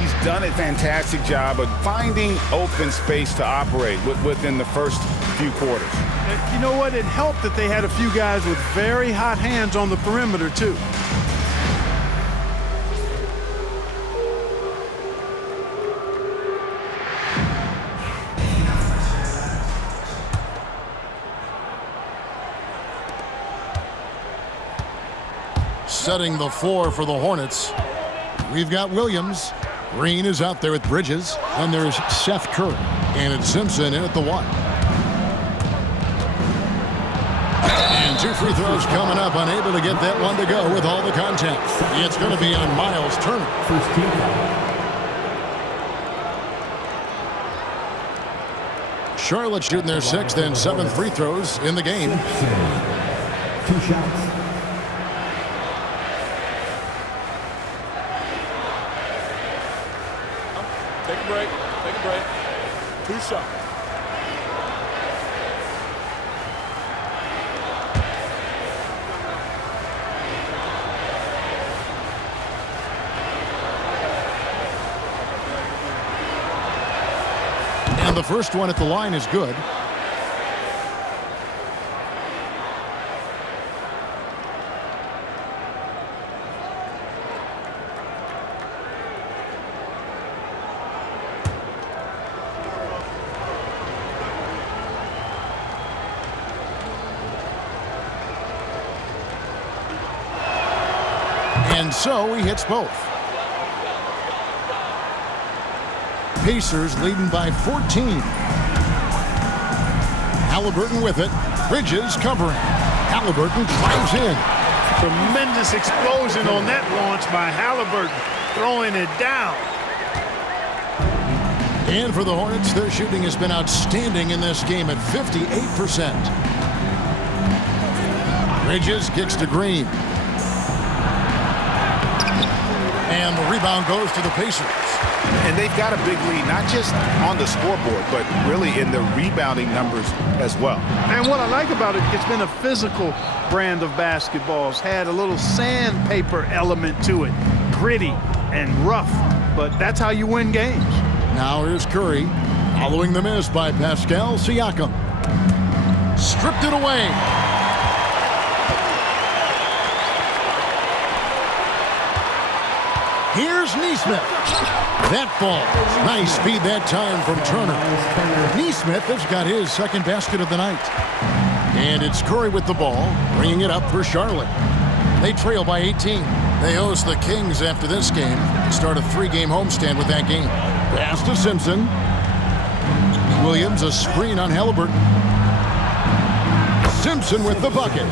He's done a fantastic job of finding open space to operate within the first few quarters. You know what? It helped that they had a few guys with very hot hands on the perimeter, too. Setting the floor for the Hornets, we've got Williams. Green is out there with Bridges. And there's Seth Curry. And it's Simpson in at the 1. And 2 free throws coming up. Unable to get that one to go with all the contact. It's going to be on Miles Turner. First team foul. Charlotte shooting their 6th and 7th free throws in the game. 2 shots. Take a break. 2 shots. And the first one at the line is good. And so he hits both. Pacers leading by 14. Haliburton with it. Bridges covering. Haliburton climbs in. Tremendous explosion on that launch by Haliburton, throwing it down. And for the Hornets, their shooting has been outstanding in this game at 58%. Bridges kicks to Green. And the rebound goes to the Pacers. And they've got a big lead, not just on the scoreboard, but really in the rebounding numbers as well. And what I like about it, it's been a physical brand of basketball. It's had a little sandpaper element to it. Gritty and rough, but that's how you win games. Now here's Curry, following the miss by Pascal Siakam. Stripped it away. Here's Nesmith. That falls. Nice speed that time from Turner. Nesmith has got his second basket of the night. And it's Curry with the ball, bringing it up for Charlotte. They trail by 18. They host the Kings after this game. Start a 3-game homestand with that game. Pass to Simpson. Williams, a screen on Haliburton. Simpson with the bucket.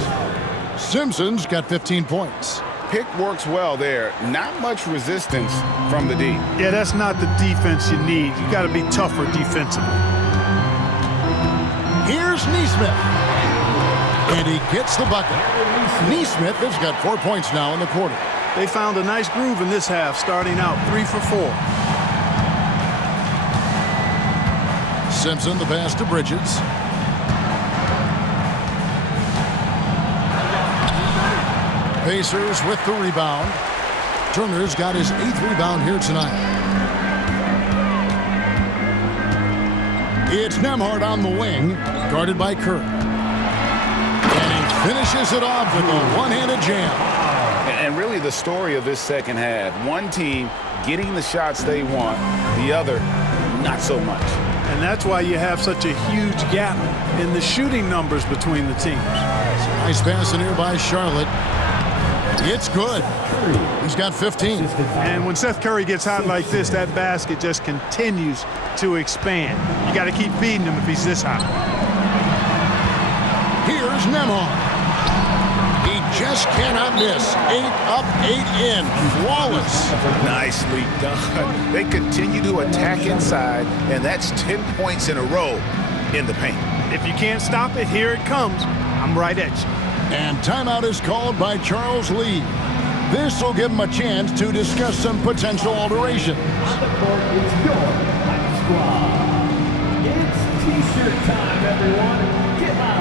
Simpson's got 15 points. Pick works well there. Not much resistance from the D. Yeah, that's not the defense you need. You got to be tougher defensively. Here's Nesmith. And he gets the bucket. Nesmith has got 4 points now in the quarter. They found a nice groove in this half, starting out 3 for 4. Simpson, the pass to Bridges. Pacers with the rebound. Turner's got his 8th rebound here tonight. It's Nembhard on the wing, guarded by Curry. And he finishes it off with a one-handed jam. And really the story of this second half, one team getting the shots they want, the other not so much. And that's why you have such a huge gap in the shooting numbers between the teams. Nice pass in here by Charlotte. It's good. He's got 15. And when Seth Curry gets hot like this, that basket just continues to expand. You got to keep feeding him if he's this hot. Here's Nembhard. He just cannot miss. 8 up, 8 in. Flawless. Nicely done. They continue to attack inside, and that's 10 points in a row in the paint. If you can't stop it, here it comes. I'm right at you. And timeout is called by Charles Lee. This will give him a chance to discuss some potential alterations. On the court is your squad. It's T-shirt time, everyone. Get live.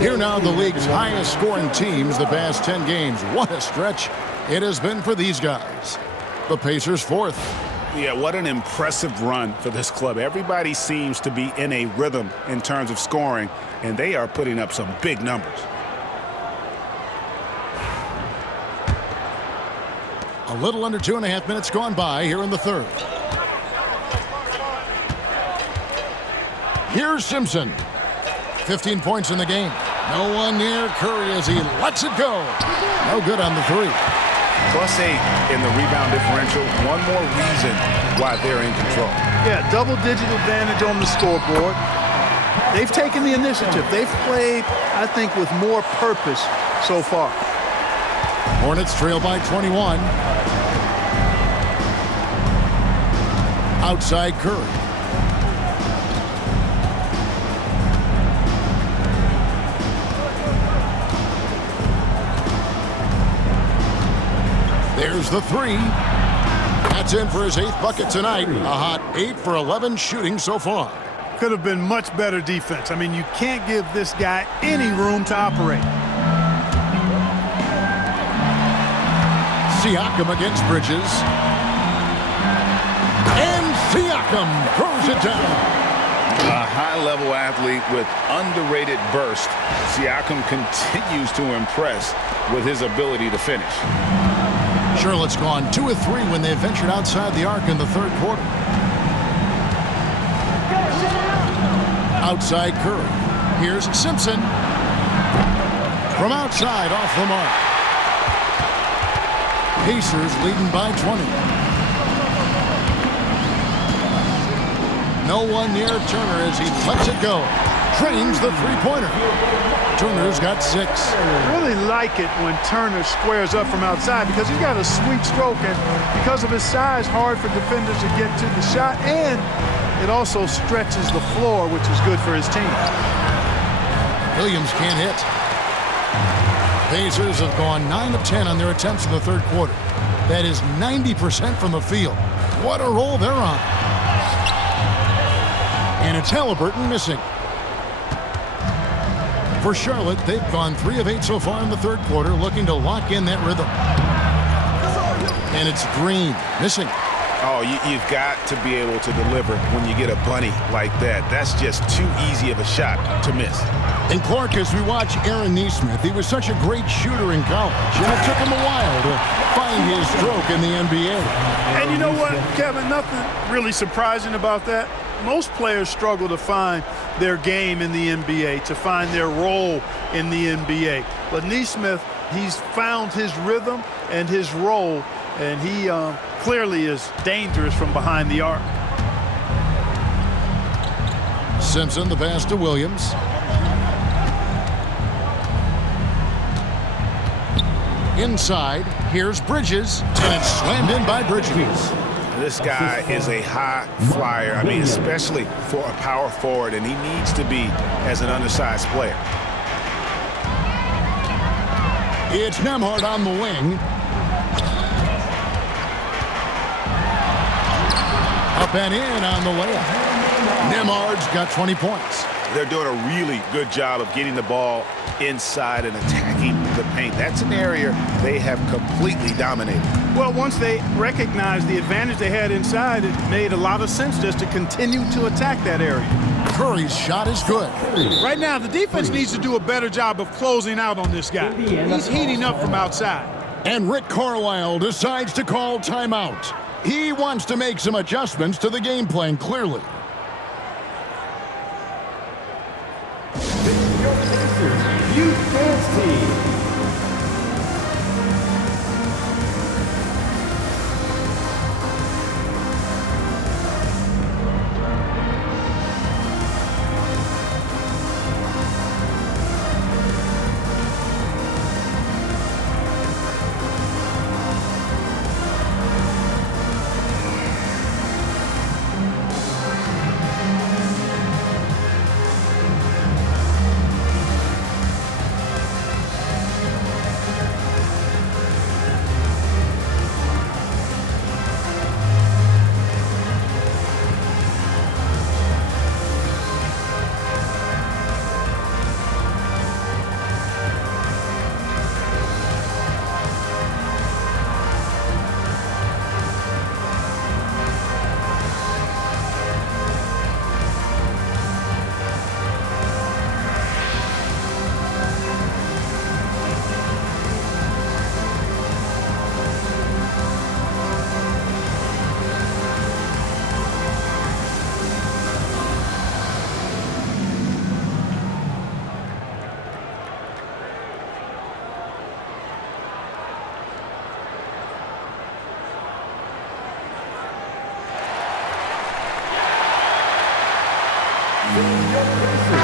Here now the league's highest scoring teams the past 10 games. What a stretch it has been for these guys. The Pacers fourth. Yeah, what an impressive run for this club. Everybody seems to be in a rhythm in terms of scoring, and they are putting up some big numbers. A little under 2.5 minutes gone by here in the third. Here's Simpson. 15 points in the game. No one near Curry as he lets it go. No good on the three. +8 in the rebound differential. One more reason why they're in control. Yeah, double-digit advantage on the scoreboard. They've taken the initiative. They've played, I think, with more purpose so far. Hornets trail by 21. Outside Curry. There's the three. That's in for his 8th bucket tonight. A hot 8 for 11 shooting so far. Could have been much better defense. I mean, you can't give this guy any room to operate. Siakam against Bridges. And Siakam throws it down. A high-level athlete with underrated burst. Siakam continues to impress with his ability to finish. Charlotte's gone 2 of 3 when they ventured outside the arc in the third quarter. Outside Curry. Here's Simpson. From outside off the mark. Pacers leading by 20. No one near Turner as he lets it go. Trains the three-pointer. Turner's got 6. I really like it when Turner squares up from outside because he's got a sweet stroke, and because of his size, hard for defenders to get to the shot, and it also stretches the floor, which is good for his team. Williams can't hit. Pacers have gone 9 of 10 on their attempts in the third quarter. That is 90% from the field. What a roll they're on. And it's Haliburton missing. For Charlotte, they've gone 3 of 8 so far in the third quarter, looking to lock in that rhythm. And it's Green missing. Oh, you've got to be able to deliver when you get a bunny like that. That's just too easy of a shot to miss. And Clark, as we watch Aaron Nesmith, he was such a great shooter in college, and it took him a while to find his stroke in the NBA. And you know what, Kevin, nothing really surprising about that. Most players struggle to find their game in the NBA, to find their role in the NBA. But Nesmith, he's found his rhythm and his role, and he clearly is dangerous from behind the arc. Simpson, the pass to Williams. Inside, here's Bridges, and it's slammed in by Bridges. This guy is a high flyer, I mean, especially for a power forward, and he needs to be as an undersized player. It's Nembhard on the wing. Up and in on the layup. Nembhard's got 20 points. They're doing a really good job of getting the ball inside and attacking the paint. That's an area they have completely dominated. Well, once they recognized the advantage they had inside, it made a lot of sense just to continue to attack that area. Curry's shot is good. Right now, the defense needs to do a better job of closing out on this guy. He's heating up from outside. And Rick Carlisle decides to call timeout. He wants to make some adjustments to the game plan, clearly. Youth Dance Team.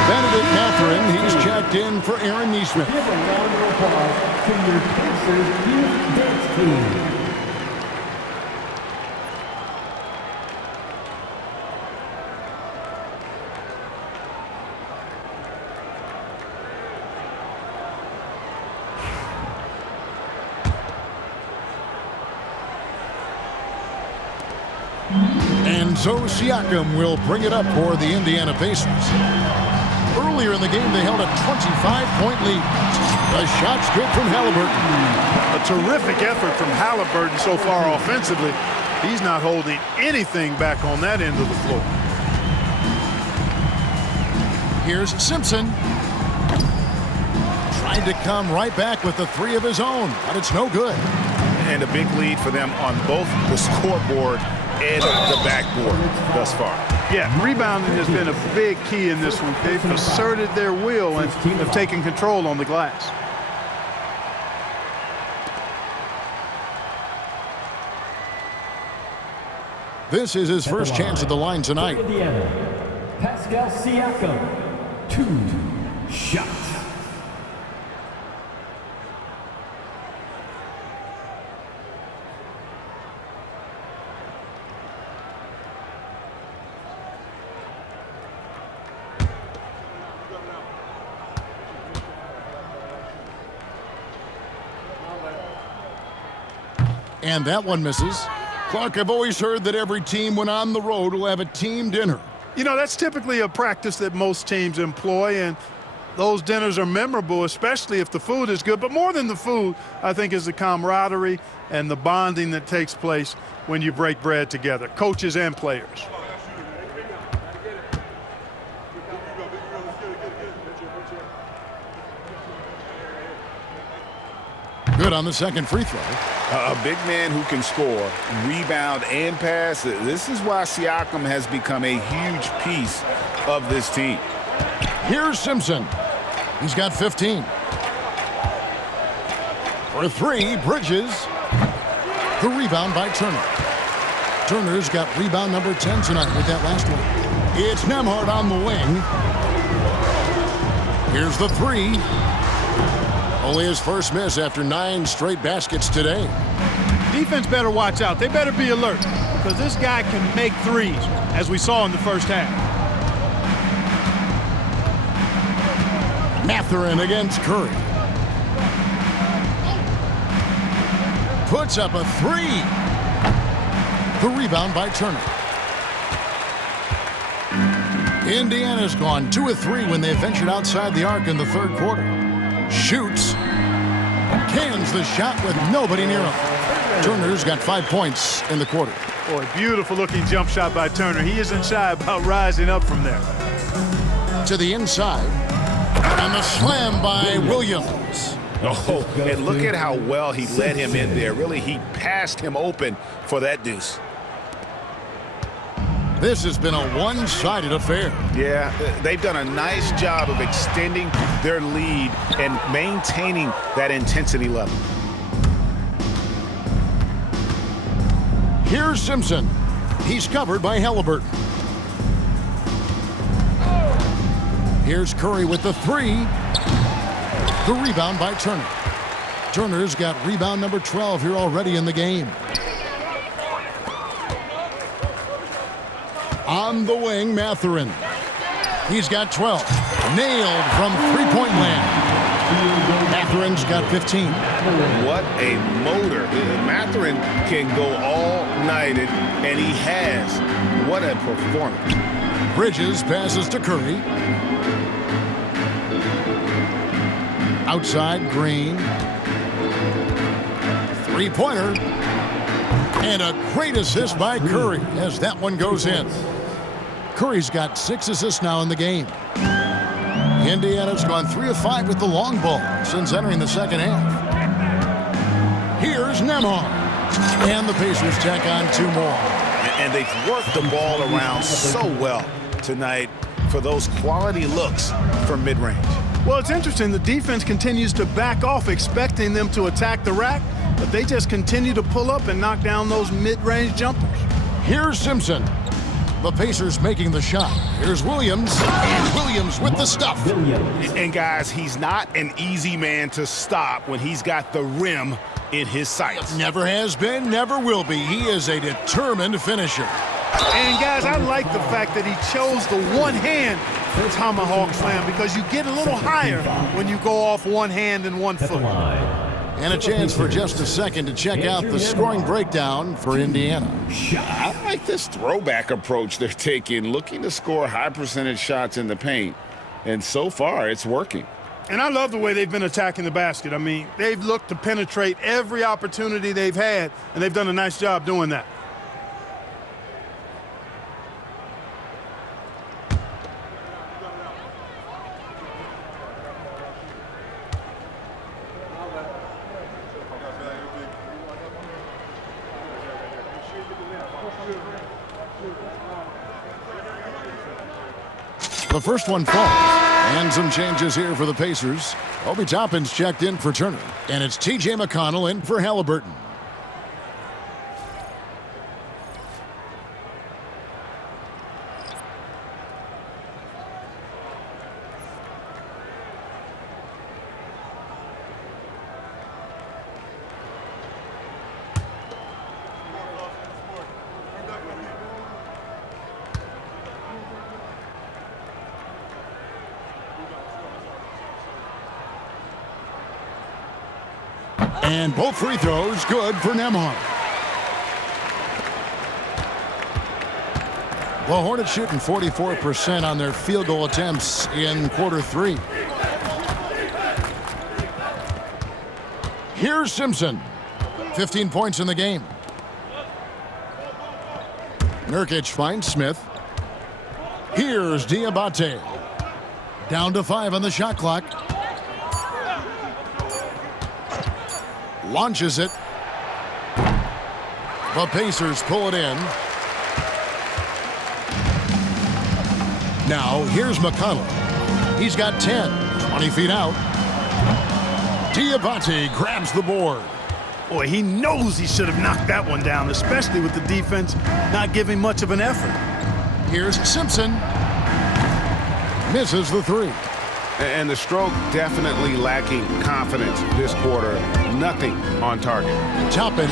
Benedict Mathurin, he's checked in for Aaron Neesmith. Give a round of applause to your Pacers youth dance team. And so Siakam will bring it up for the Indiana Pacers. Earlier in the game, they held a 25-point lead. The shot's good from Haliburton. A terrific effort from Haliburton so far offensively. He's not holding anything back on that end of the floor. Here's Simpson. Tried to come right back with the three of his own, but it's no good. And a big lead for them on both the scoreboard and the backboard thus far. Yeah, rebounding has been a big key in this one. They've asserted their will and have taken control on the glass. This is his first chance at the line tonight. Indiana, Pascal Siakam, 2 shots. And that one misses. Clark, I've always heard that every team when on the road will have a team dinner. You know, that's typically a practice that most teams employ, and those dinners are memorable, especially if the food is good. But more than the food, I think, is the camaraderie and the bonding that takes place when you break bread together, coaches and players. Good on the second free throw. A big man who can score, rebound, and pass. This is why Siakam has become a huge piece of this team. Here's Simpson. He's got 15. For 3, Bridges. The rebound by Turner. Turner's got rebound number 10 tonight with that last one. It's Nembhard on the wing. Here's the 3. Only his first miss after 9 straight baskets today. Defense better watch out. They better be alert because this guy can make threes, as we saw in the first half. Mathurin against Curry. Puts up a 3. The rebound by Turner. Indiana's gone 2 of 3 when they ventured outside the arc in the third quarter. Shoots. Cans the shot with nobody near him. Turner's got 5 points in the quarter. Boy, beautiful looking jump shot by Turner. He isn't shy about rising up from there. To the inside. And the slam by Williams. Oh, and look at how well he led him in there. Really, he passed him open for that deuce. This has been a one-sided affair. Yeah, they've done a nice job of extending their lead and maintaining that intensity level. Here's Simpson. He's covered by Haliburton. Here's Curry with the 3. The rebound by Turner. Turner's got rebound number 12 here already in the game. On the wing, Mathurin. He's got 12. Nailed from three-point land. Mathurin's got 15. What a motor. Mathurin can go all night, and he has. What a performance. Bridges passes to Curry. Outside, Green. Three-pointer. And a great assist by Curry as that one goes in. Curry's got 6 assists now in the game. Indiana's gone 3 of 5 with the long ball since entering the second half. Here's Nembhard. And the Pacers tack on 2 more. And they've worked the ball around so well tonight for those quality looks from mid-range. Well, it's interesting. The defense continues to back off, expecting them to attack the rack, but they just continue to pull up and knock down those mid-range jumpers. Here's Simpson. The Pacers making the shot. Here's Williams, and Williams with the stuff. And guys, he's not an easy man to stop when he's got the rim in his sights. Never has been, never will be. He is a determined finisher. And guys, I like the fact that he chose the one-hand tomahawk slam because you get a little higher when you go off one hand and 1 foot. And a chance for just a second to check out the scoring breakdown for Indiana. I like this throwback approach they're taking, looking to score high percentage shots in the paint. And so far, it's working. And I love the way they've been attacking the basket. I mean, they've looked to penetrate every opportunity they've had, and they've done a nice job doing that. The first one falls. And some changes here for the Pacers. Obi Toppin's checked in for Turner. And it's T.J. McConnell in for Haliburton. And both free throws good for Nembhard. The Hornets shooting 44% on their field goal attempts in quarter 3. Here's Simpson. 15 points in the game. Nurkic finds Smith. Here's Diabate. Down to 5 on the shot clock. Launches it. The Pacers pull it in. Now, here's McConnell. He's got 10. 20 feet out. Diabate grabs the board. Boy, he knows he should have knocked that one down, especially with the defense not giving much of an effort. Here's Simpson. Misses the 3. And the stroke definitely lacking confidence this quarter. Nothing on target. Toppin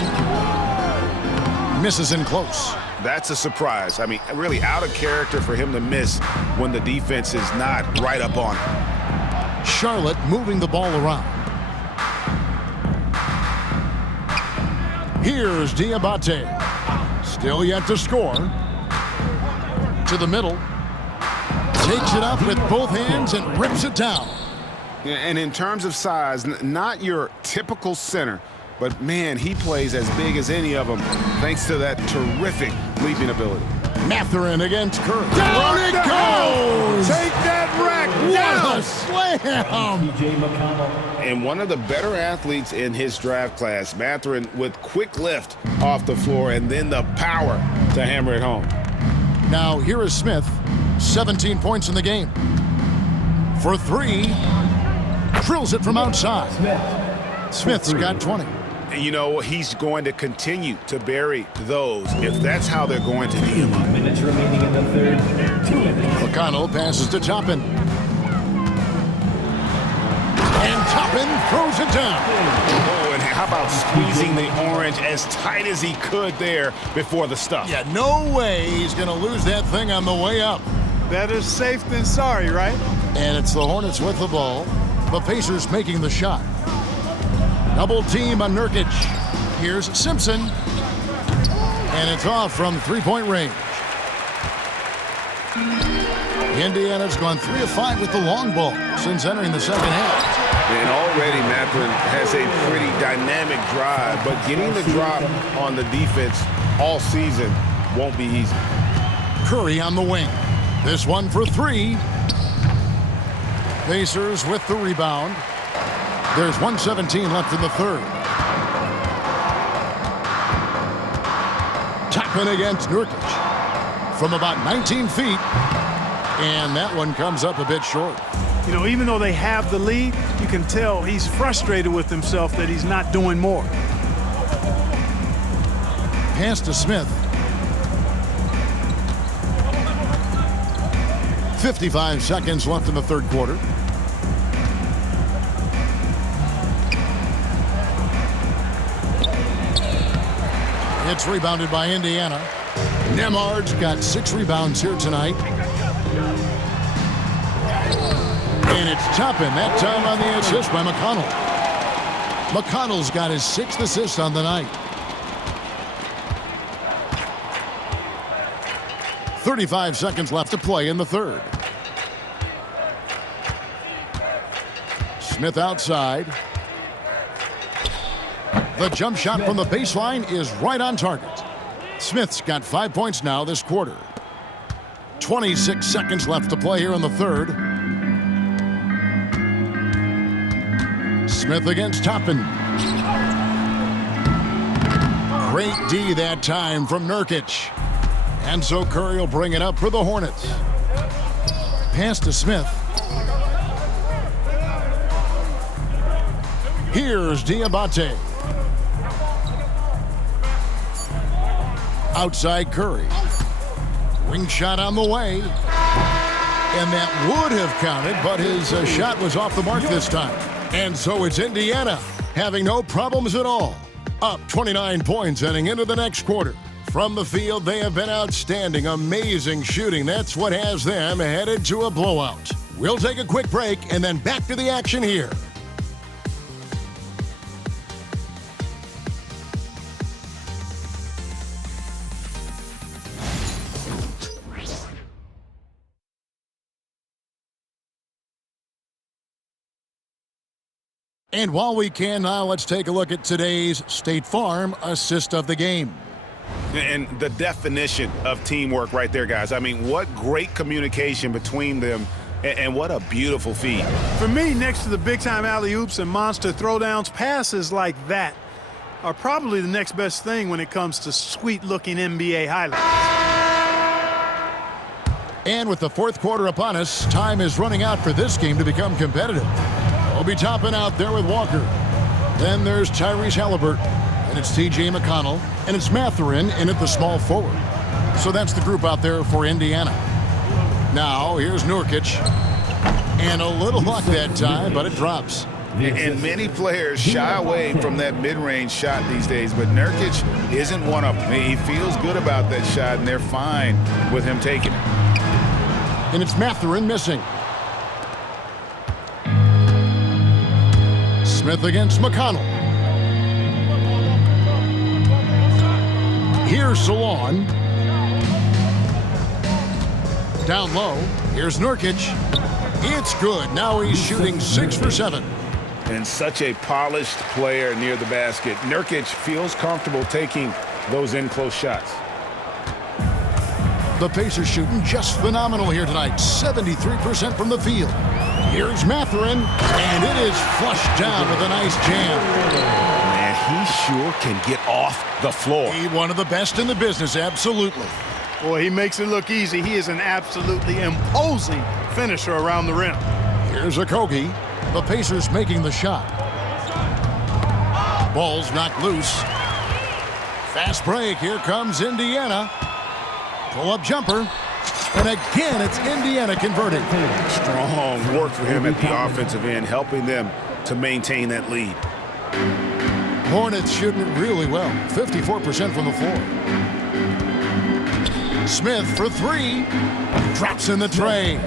misses in close. That's a surprise. I mean, really out of character for him to miss when the defense is not right up on him. Charlotte moving the ball around. Here's Diabate. Still yet to score. To the middle. Takes it up with both hands and rips it down. And in terms of size, not your typical center, but man, he plays as big as any of them thanks to that terrific leaping ability. Mathurin against Curry. Down it goes! Take that rack What down! a slam! And one of the better athletes in his draft class, Mathurin, with quick lift off the floor and then the power to hammer it home. Now here is Smith. 17 points in the game. For 3. Drills it from outside. Smith's got 20. You know, he's going to continue to bury those if that's how they're going to beat him up. Minutes remaining in the third. 2 minutes. McConnell passes to Toppin. And Toppin throws it down. Oh, and how about squeezing the orange as tight as he could there before the stuff? Yeah, no way he's going to lose that thing on the way up. Better safe than sorry, right? And it's the Hornets with the ball. The Pacers making the shot. Double team on Nurkic. Here's Simpson. And it's off from three-point range. Indiana's gone 3 of 5 with the long ball since entering the second half. And already Mathurin has a pretty dynamic drive, but getting the drop on the defense all season won't be easy. Curry on the wing. This one for 3. Pacers with the rebound. There's 1:17 left in the third. Toppin against Nurkic from about 19 feet. And that one comes up a bit short. You know, even though they have the lead, you can tell he's frustrated with himself that he's not doing more. Pass to Smith. 55 seconds left in the third quarter. It's rebounded by Indiana. Nemhard's got 6 rebounds here tonight. And it's Toppin, that time on the assist by McConnell. McConnell's got his 6th assist on the night. 35 seconds left to play in the third. Smith outside. The jump shot from the baseline is right on target. Smith's got 5 points now this quarter. 26 seconds left to play here in the third. Smith against Toppin. Great D that time from Nurkic. And so Curry will bring it up for the Hornets. Pass to Smith. Here's Diabate. Outside Curry. Wing shot on the way. And that would have counted, but his shot was off the mark this time. And so it's Indiana having no problems at all. Up 29 points heading into the next quarter. From the field, they have been outstanding, amazing shooting. That's what has them headed to a blowout. We'll take a quick break and then back to the action here. And while we can now, let's take a look at today's State Farm assist of the game. And the definition of teamwork right there, guys. I mean, what great communication between them, and what a beautiful feed. For me, next to the big-time alley-oops and monster throwdowns, passes like that are probably the next best thing when it comes to sweet-looking NBA highlights. And with the fourth quarter upon us, time is running out for this game to become competitive. We'll be topping out there with Walker. Then there's Tyrese Haliburton. And it's T.J. McConnell. And it's Mathurin in at the small forward. So that's the group out there for Indiana. Now, here's Nurkic. And a little luck that time, but it drops. And many players shy away from that mid-range shot these days, but Nurkic isn't one of them. He feels good about that shot, and they're fine with him taking it. And it's Mathurin missing. Smith against McConnell. Here's Salon. Down low. Here's Nurkic. It's good. Now he's shooting 6 for 7. And such a polished player near the basket. Nurkic feels comfortable taking those in-close shots. The Pacers shooting just phenomenal here tonight. 73% from the field. Here's Mathurin, and it is flushed down with a nice jam. Man, he sure can get off the floor. He's one of the best in the business, absolutely. Boy, he makes it look easy. He is an absolutely imposing finisher around the rim. Here's Okogie. The Pacers making the shot. Ball's knocked loose. Fast break. Here comes Indiana. Pull-up jumper. And again, it's Indiana converted. Strong work for him at the offensive end, helping them to maintain that lead. Hornets shooting it really well. 54% from the floor. Smith for 3. Drops in the tray.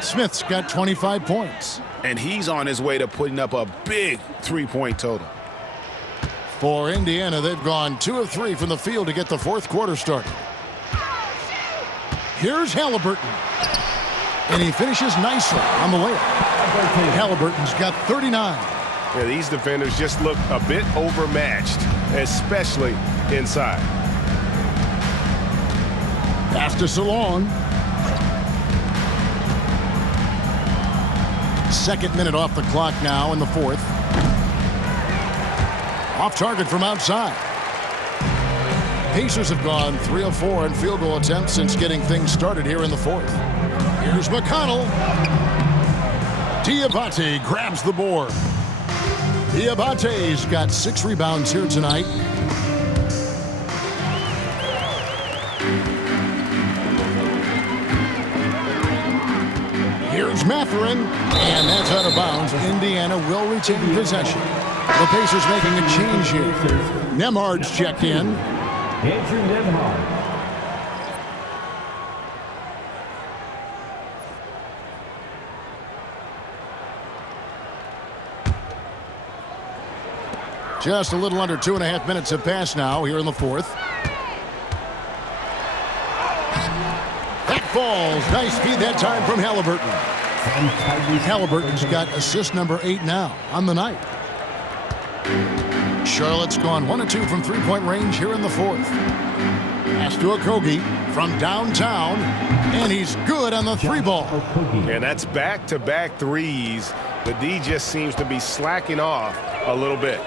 Smith's got 25 points. And he's on his way to putting up a big three-point total. For Indiana, they've gone 2 of 3 from the field to get the fourth quarter started. Here's Haliburton. And he finishes nicely on the layup. Haliburton's got 39. Yeah, these defenders just look a bit overmatched, especially inside. Pass to Salon. Second minute off the clock now in the fourth. Off target from outside. Pacers have gone 3 of 4 in field goal attempts since getting things started here in the fourth. Here's McConnell. Diabate grabs the board. Diabate's got 6 rebounds here tonight. Mathurin, and that's out of bounds. Indiana will retain possession. The Pacers making a change here. Nemhard's checked in. Andrew Nemhard. Just a little under 2.5 minutes have passed now here in the fourth. That falls. Nice feed that time from Haliburton. Haliburton's got assist number 8 now on the night. Charlotte's gone 1 of 2 from three-point range here in the fourth. Pass to Okogie from downtown, and he's good on the three ball. And that's back-to-back threes. The D just seems to be slacking off a little bit.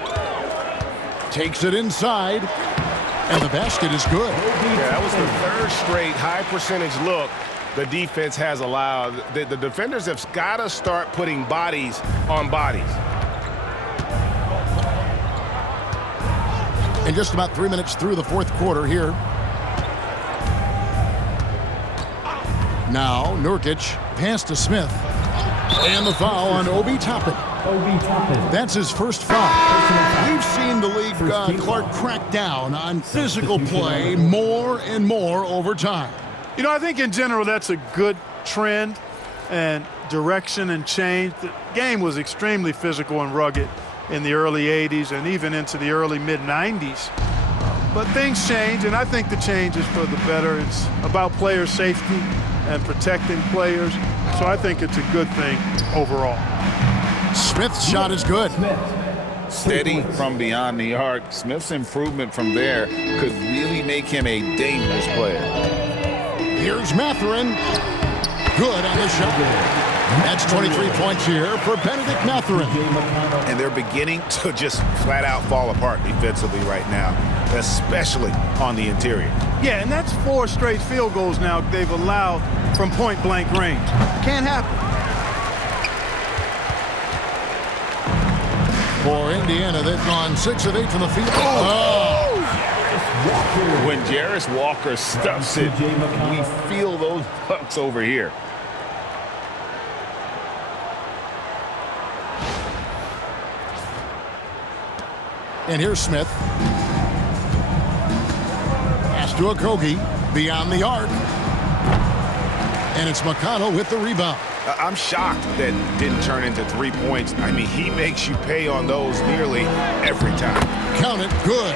Takes it inside, and the basket is good. Yeah, that was the third straight high-percentage look the defense has allowed. The defenders have got to start putting bodies on bodies. And just about 3 minutes through the fourth quarter here. Now, Nurkic, pass to Smith. And the foul on Obi Toppin. That's his first foul. We've seen the league, Clark, crack down on physical play more and more over time. You know, I think in general that's a good trend and direction and change. The game was extremely physical and rugged in the early 80s and even into the early mid-90s. But things change, and I think the change is for the better. It's about player safety and protecting players. So I think it's a good thing overall. Smith's shot is good. Steady from beyond the arc. Smith's improvement from there could really make him a dangerous player. Here's Mathurin. Good on the shot. That's 23 points here for Benedict Mathurin. And they're beginning to just flat out fall apart defensively right now, especially on the interior. Yeah, and that's 4 straight field goals now they've allowed from point-blank range. Can't happen. For Indiana, they've gone 6 of 8 from the field. Oh! When Jarris Walker stuffs it, we feel those bucks over here. And here's Smith. Pass to Okogie, beyond the arc. And it's McConnell with the rebound. I'm shocked that didn't turn into 3 points. I mean, he makes you pay on those nearly every time. Count it, good.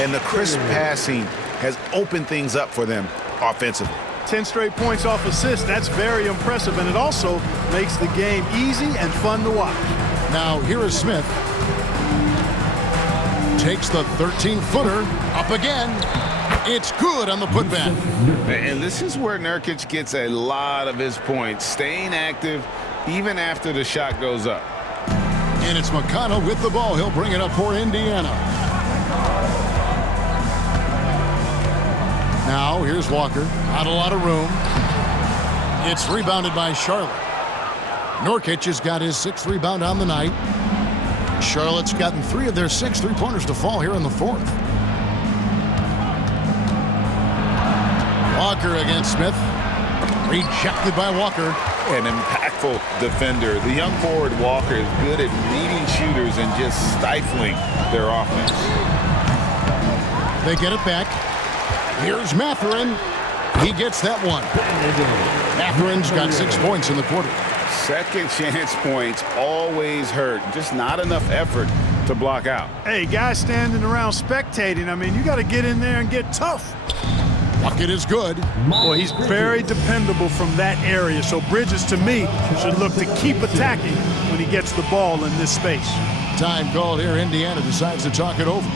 And the crisp passing has opened things up for them offensively. 10 straight points off assists. That's very impressive, and it also makes the game easy and fun to watch. Now, here is Smith. Takes the 13-footer up again. It's good on the putback. And this is where Nurkic gets a lot of his points, staying active even after the shot goes up. And it's McConnell with the ball. He'll bring it up for Indiana. Now, here's Walker. Not a lot of room. It's rebounded by Charlotte. Nurkic has got his 6th rebound on the night. Charlotte's gotten 3 of their 6 three-pointers to fall here in the fourth. Walker against Smith. Rejected by Walker. An impactful defender. The young forward Walker is good at reading shooters and just stifling their offense. They get it back. Here's Mathurin. He gets that one. Mathurin's got 6 points in the quarter. Second chance points always hurt. Just not enough effort to block out. Hey, guys standing around spectating, I mean, you got to get in there and get tough. Bucket is good. Well, he's very dependable from that area, so Bridges, to me, should look to keep attacking when he gets the ball in this space. Time called here. Indiana decides to talk it over.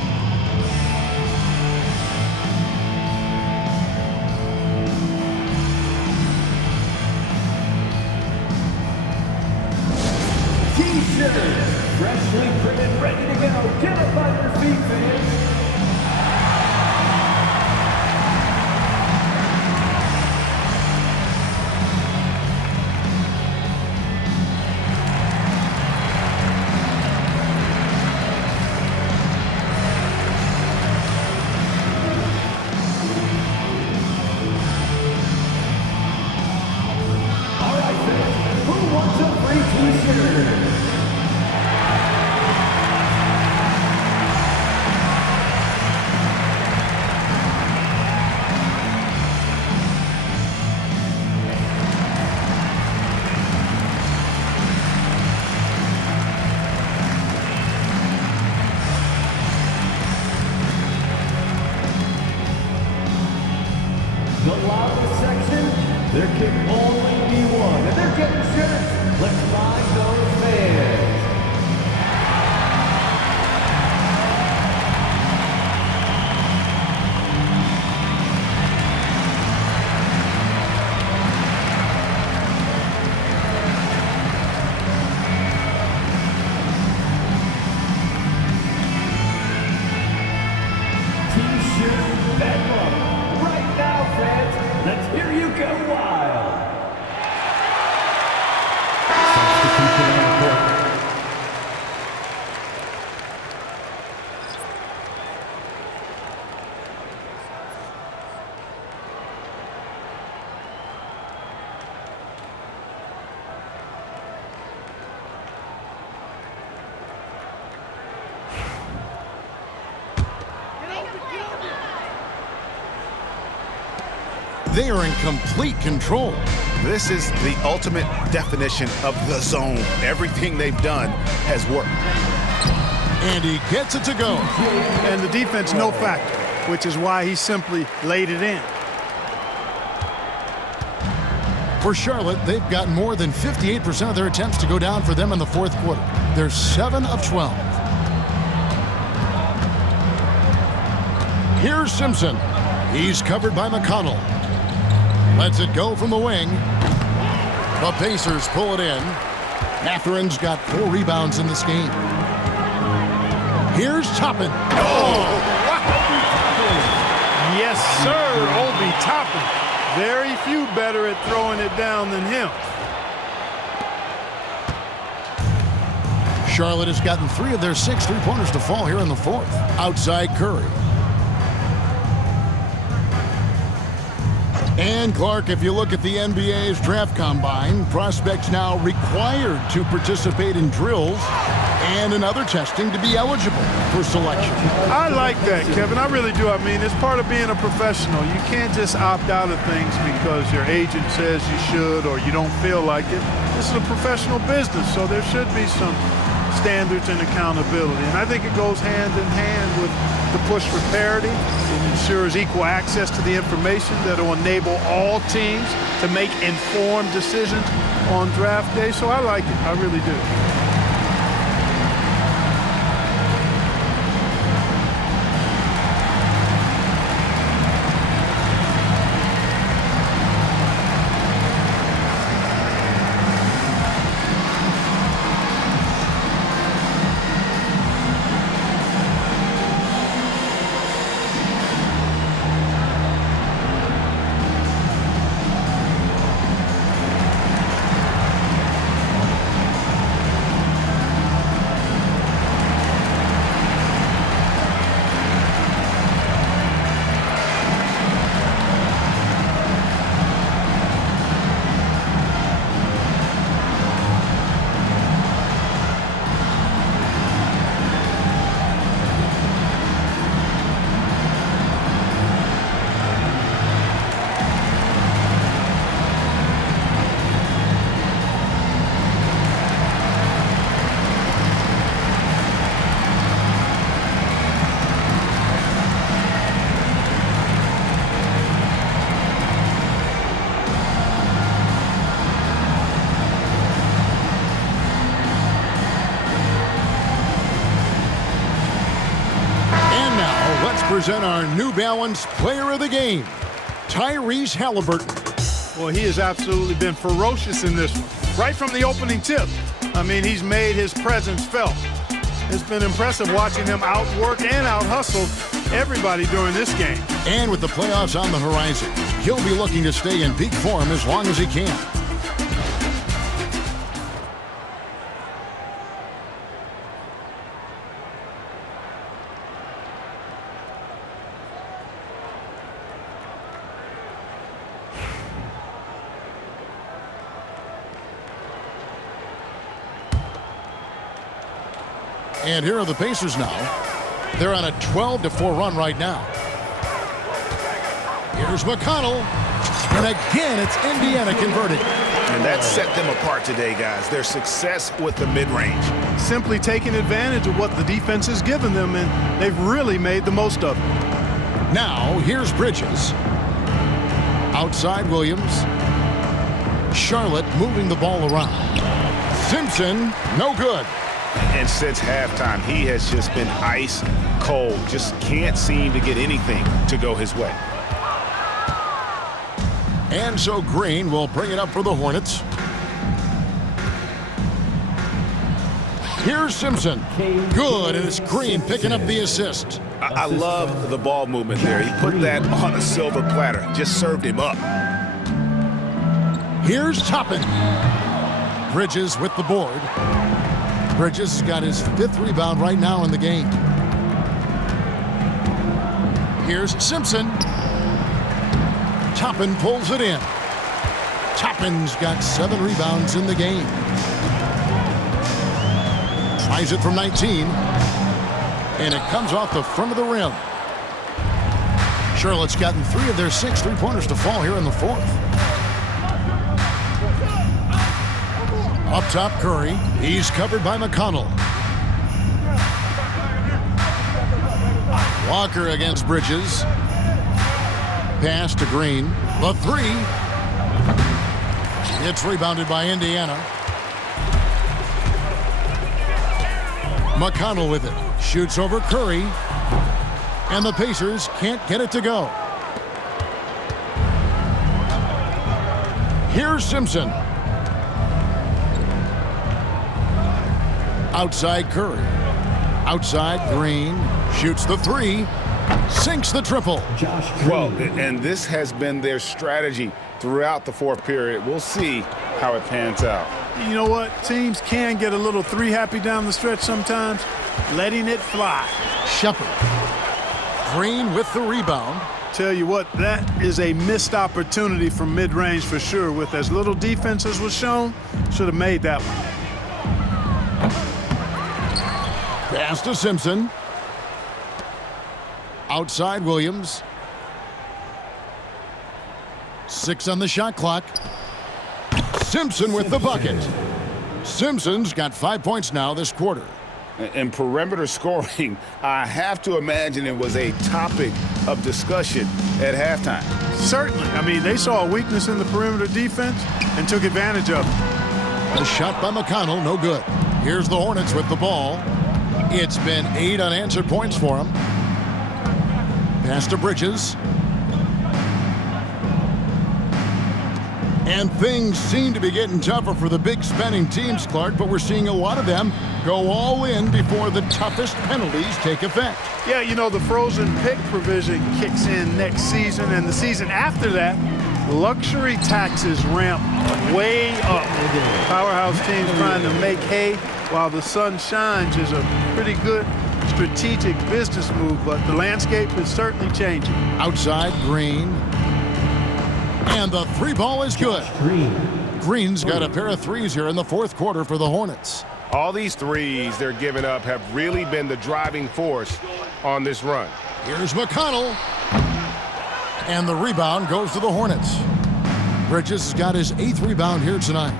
Freshly printed, ready to go. Get up on your feet, fans. All right, fans. Who wants They are in complete control. This is the ultimate definition of the zone. Everything they've done has worked. And he gets it to go. And the defense no factor, which is why he simply laid it in. For Charlotte, they've got more than 58% of their attempts to go down for them in the fourth quarter. They're 7 of 12. Here's Simpson. He's covered by McConnell. Lets it go from the wing. The Pacers pull it in. Matherin's got 4 rebounds in this game. Here's Toppin. Oh! Yes, sir, Obi Toppin. Very few better at throwing it down than him. Charlotte has gotten 3 of their 6 three-pointers to fall here in the fourth. Outside Curry. And Clark, if you look at the NBA's draft combine, prospects now required to participate in drills and in other testing to be eligible for selection. I like that, Kevin. I really do. I mean, it's part of being a professional. You can't just opt out of things because your agent says you should or you don't feel like it. This is a professional business, so there should be some standards and accountability. And I think it goes hand in hand with the push for parity. It ensures equal access to the information that will enable all teams to make informed decisions on draft day. So I like it. I really do. Present our New Balance Player of the Game, Tyrese Haliburton. Well, he has absolutely been ferocious in this one, right from the opening tip. I mean, he's made his presence felt. It's been impressive watching him outwork and out-hustle everybody during this game. And with the playoffs on the horizon, he'll be looking to stay in peak form as long as he can. And here are the Pacers now. They're on a 12-4 run right now. Here's McConnell. And again, it's Indiana converting. And that set them apart today, guys. Their success with the mid-range. Simply taking advantage of what the defense has given them, and they've really made the most of it. Now, here's Bridges. Outside Williams. Charlotte moving the ball around. Simpson, no good. And since halftime, he has just been ice cold. Just can't seem to get anything to go his way. And so Green will bring it up for the Hornets. Here's Simpson. Good, and it's Green picking up the assist. I love the ball movement there. He put that on a silver platter. Just served him up. Here's Toppin. Bridges with the board. Bridges has got his 5th rebound right now in the game. Here's Simpson. Toppin pulls it in. Toppin's got 7 rebounds in the game. Tries it from 19. And it comes off the front of the rim. Charlotte's gotten 3 of their 6 3-pointers to fall here in the 4th. Up top, Curry. He's covered by McConnell. Walker against Bridges. Pass to Green. The 3. It's rebounded by Indiana. McConnell with it. Shoots over Curry. And the Pacers can't get it to go. Here's Simpson. Outside Curry. Outside Green. Shoots the 3. Sinks the triple. Well, and this has been their strategy throughout the 4th period. We'll see how it pans out. You know what? Teams can get a little 3 happy down the stretch sometimes. Letting it fly. Shepard. Green with the rebound. Tell you what, that is a missed opportunity from mid-range for sure. With as little defense as was shown, should have made that one. Pass to Simpson. Outside Williams. 6 on the shot clock. Simpson with the bucket. Simpson's got 5 points now this quarter. And perimeter scoring, I have to imagine it was a topic of discussion at halftime. Certainly. I mean, they saw a weakness in the perimeter defense and took advantage of it. A shot by McConnell, no good. Here's the Hornets with the ball. It's been 8 unanswered points for them. Pass to Bridges. And things seem to be getting tougher for the big spending teams, Clark, but we're seeing a lot of them go all in before the toughest penalties take effect. Yeah, you know, the frozen pick provision kicks in next season, and the season after that, luxury taxes ramp way up. Powerhouse teams trying to make hay while the sun shines is a pretty good strategic business move, but the landscape is certainly changing. Outside, Green. And the 3 ball is good. Green's got a pair of 3s here in the 4th quarter for the Hornets. All these 3s they're giving up have really been the driving force on this run. Here's McConnell. And the rebound goes to the Hornets. Bridges has got his 8th rebound here tonight.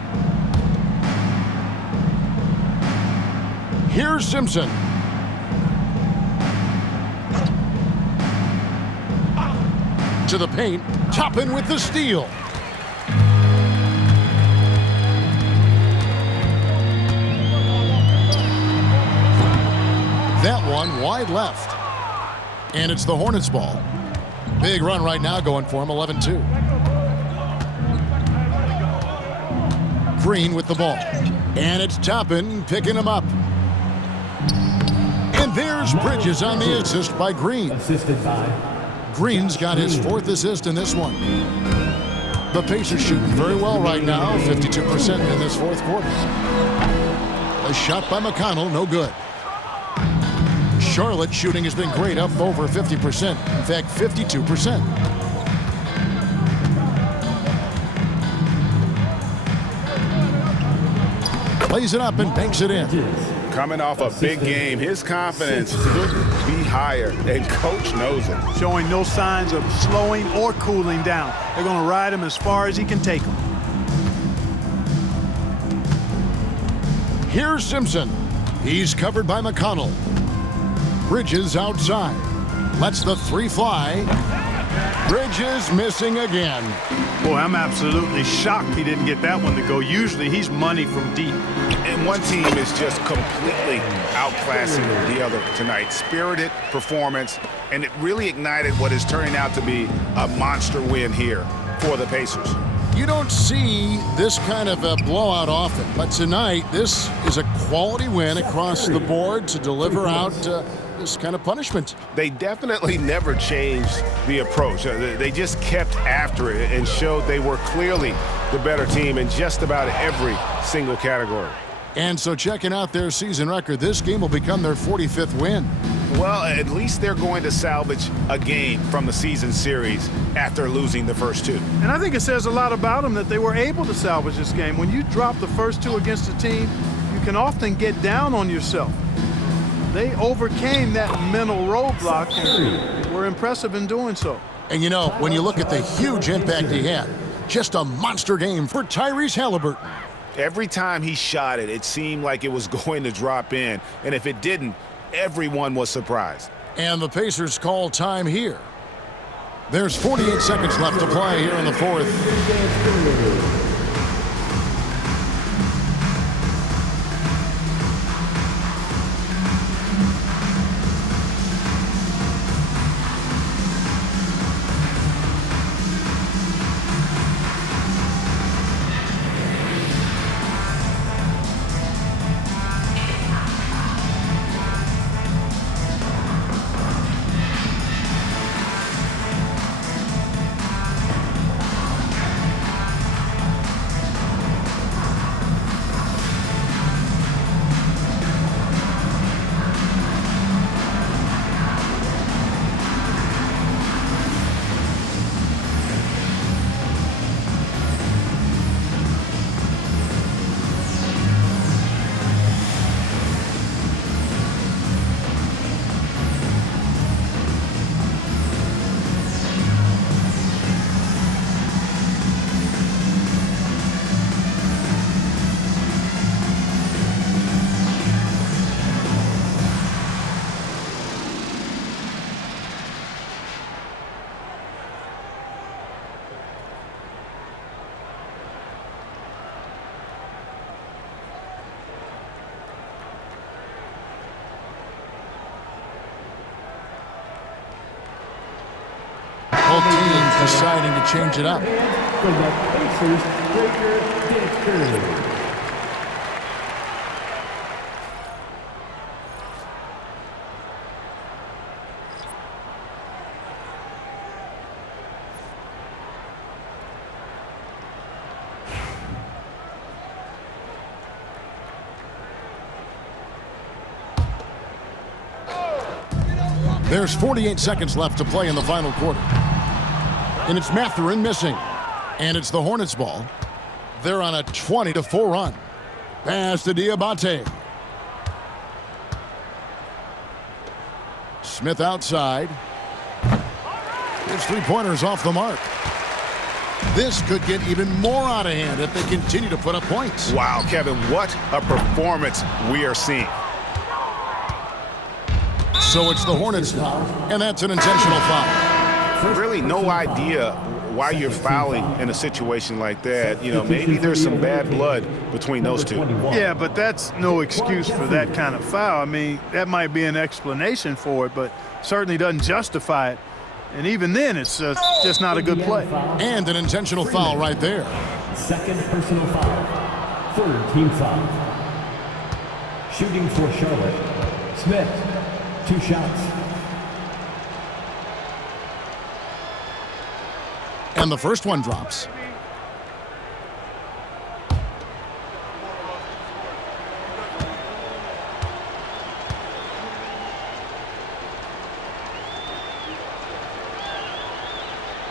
Here's Simpson. To the paint. Toppin with the steal. That one wide left. And it's the Hornets ball. Big run right now going for him, 11-2. Green with the ball. And it's Toppin picking him up. And there's Bridges on the assist by Green. Assisted by Green's got his 4th assist in this one. The Pacers shooting very well right now, 52% in this 4th quarter. A shot by McConnell, no good. Charlotte shooting has been great, up over 50%. In fact, 52%. Plays it up and banks it in. Coming off a big game, his confidence couldn't be higher, and coach knows it. Showing no signs of slowing or cooling down. They're going to ride him as far as he can take him. Here's Simpson. He's covered by McConnell. Bridges outside. Lets the 3 fly. Bridges missing again. Boy, I'm absolutely shocked he didn't get that one to go. Usually he's money from deep. And one team is just completely outclassing the other tonight. Spirited performance, and it really ignited what is turning out to be a monster win here for the Pacers. You don't see this kind of a blowout often, but tonight this is a quality win across the board to deliver out this kind of punishment. They definitely never changed the approach. They just kept after it and showed they were clearly the better team in just about every single category. And so checking out their season record, this game will become their 45th win. Well, at least they're going to salvage a game from the season series after losing the first 2. And I think it says a lot about them that they were able to salvage this game. When you drop the first 2 against a team, you can often get down on yourself. They overcame that mental roadblock and were impressive in doing so. And you know, when you look at the huge impact he had, just a monster game for Tyrese Haliburton. Every time he shot it, it seemed like it was going to drop in. And if it didn't, everyone was surprised. And the Pacers call time here. There's 48 seconds left to play here in the fourth. Both teams deciding to change it up. For the Pacers, Breaker Gainbridge. There's 48 seconds left to play in the final quarter. And it's Mathurin missing. And it's the Hornets ball. They're on a 20-4 run. Pass to Diabate. Smith outside. His three-pointers off the mark. This could get even more out of hand if they continue to put up points. Wow, Kevin, what a performance we are seeing. So it's the Hornets now, and that's an intentional foul. Really no idea why you're fouling in a situation like that. You know, maybe there's some bad blood between those two. Yeah, but that's no excuse for that kind of foul. I mean, that might be an explanation for it, but certainly doesn't justify it. And even then, it's just not a good play. And an intentional foul right there. Second personal foul. Third team foul. Shooting for Charlotte. Smith. 2 shots. And the first one drops.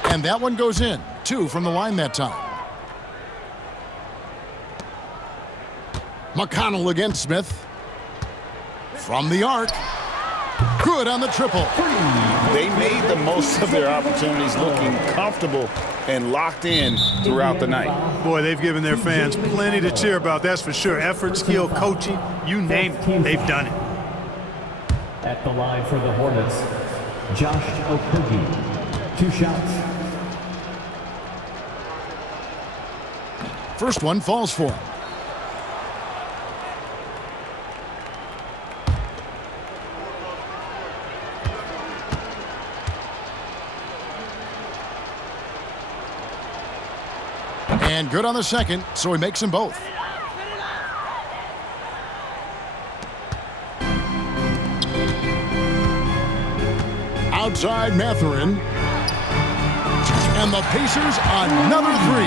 And that one goes in. 2 from the line that time. McConnell against Smith. From the arc. Good on the triple. They made the most of their opportunities, looking comfortable and locked in throughout the night. Boy, they've given their fans plenty to cheer about, that's for sure. Effort, skill, coaching, you name it, they've done it. At the line for the Hornets, Josh Okogie. 2 shots. First one falls for him. And good on the second, so he makes them both. Outside Mathurin. And the Pacers another 3.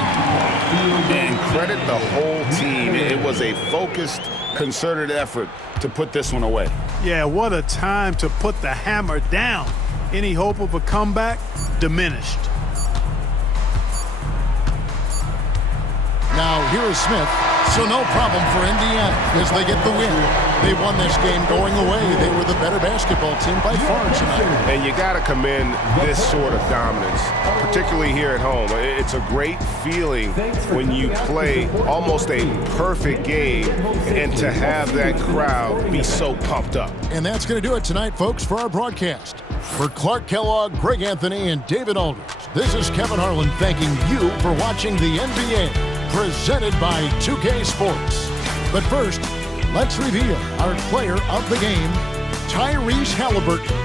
And credit the whole team. It was a focused, concerted effort to put this one away. Yeah, what a time to put the hammer down. Any hope of a comeback diminished. Now here is Smith, So no problem for Indiana as they get the win. They won this game going away. They were the better basketball team by far tonight. And you got to commend this sort of dominance, particularly here at home. It's a great feeling when you play almost a perfect game and to have that crowd be so pumped up. And that's going to do it tonight, folks, for our broadcast. For Clark Kellogg, Greg Anthony, and David Aldridge, this is Kevin Harlan thanking you for watching the NBA, presented by 2K Sports. But first, let's reveal our player of the game, Tyrese Haliburton.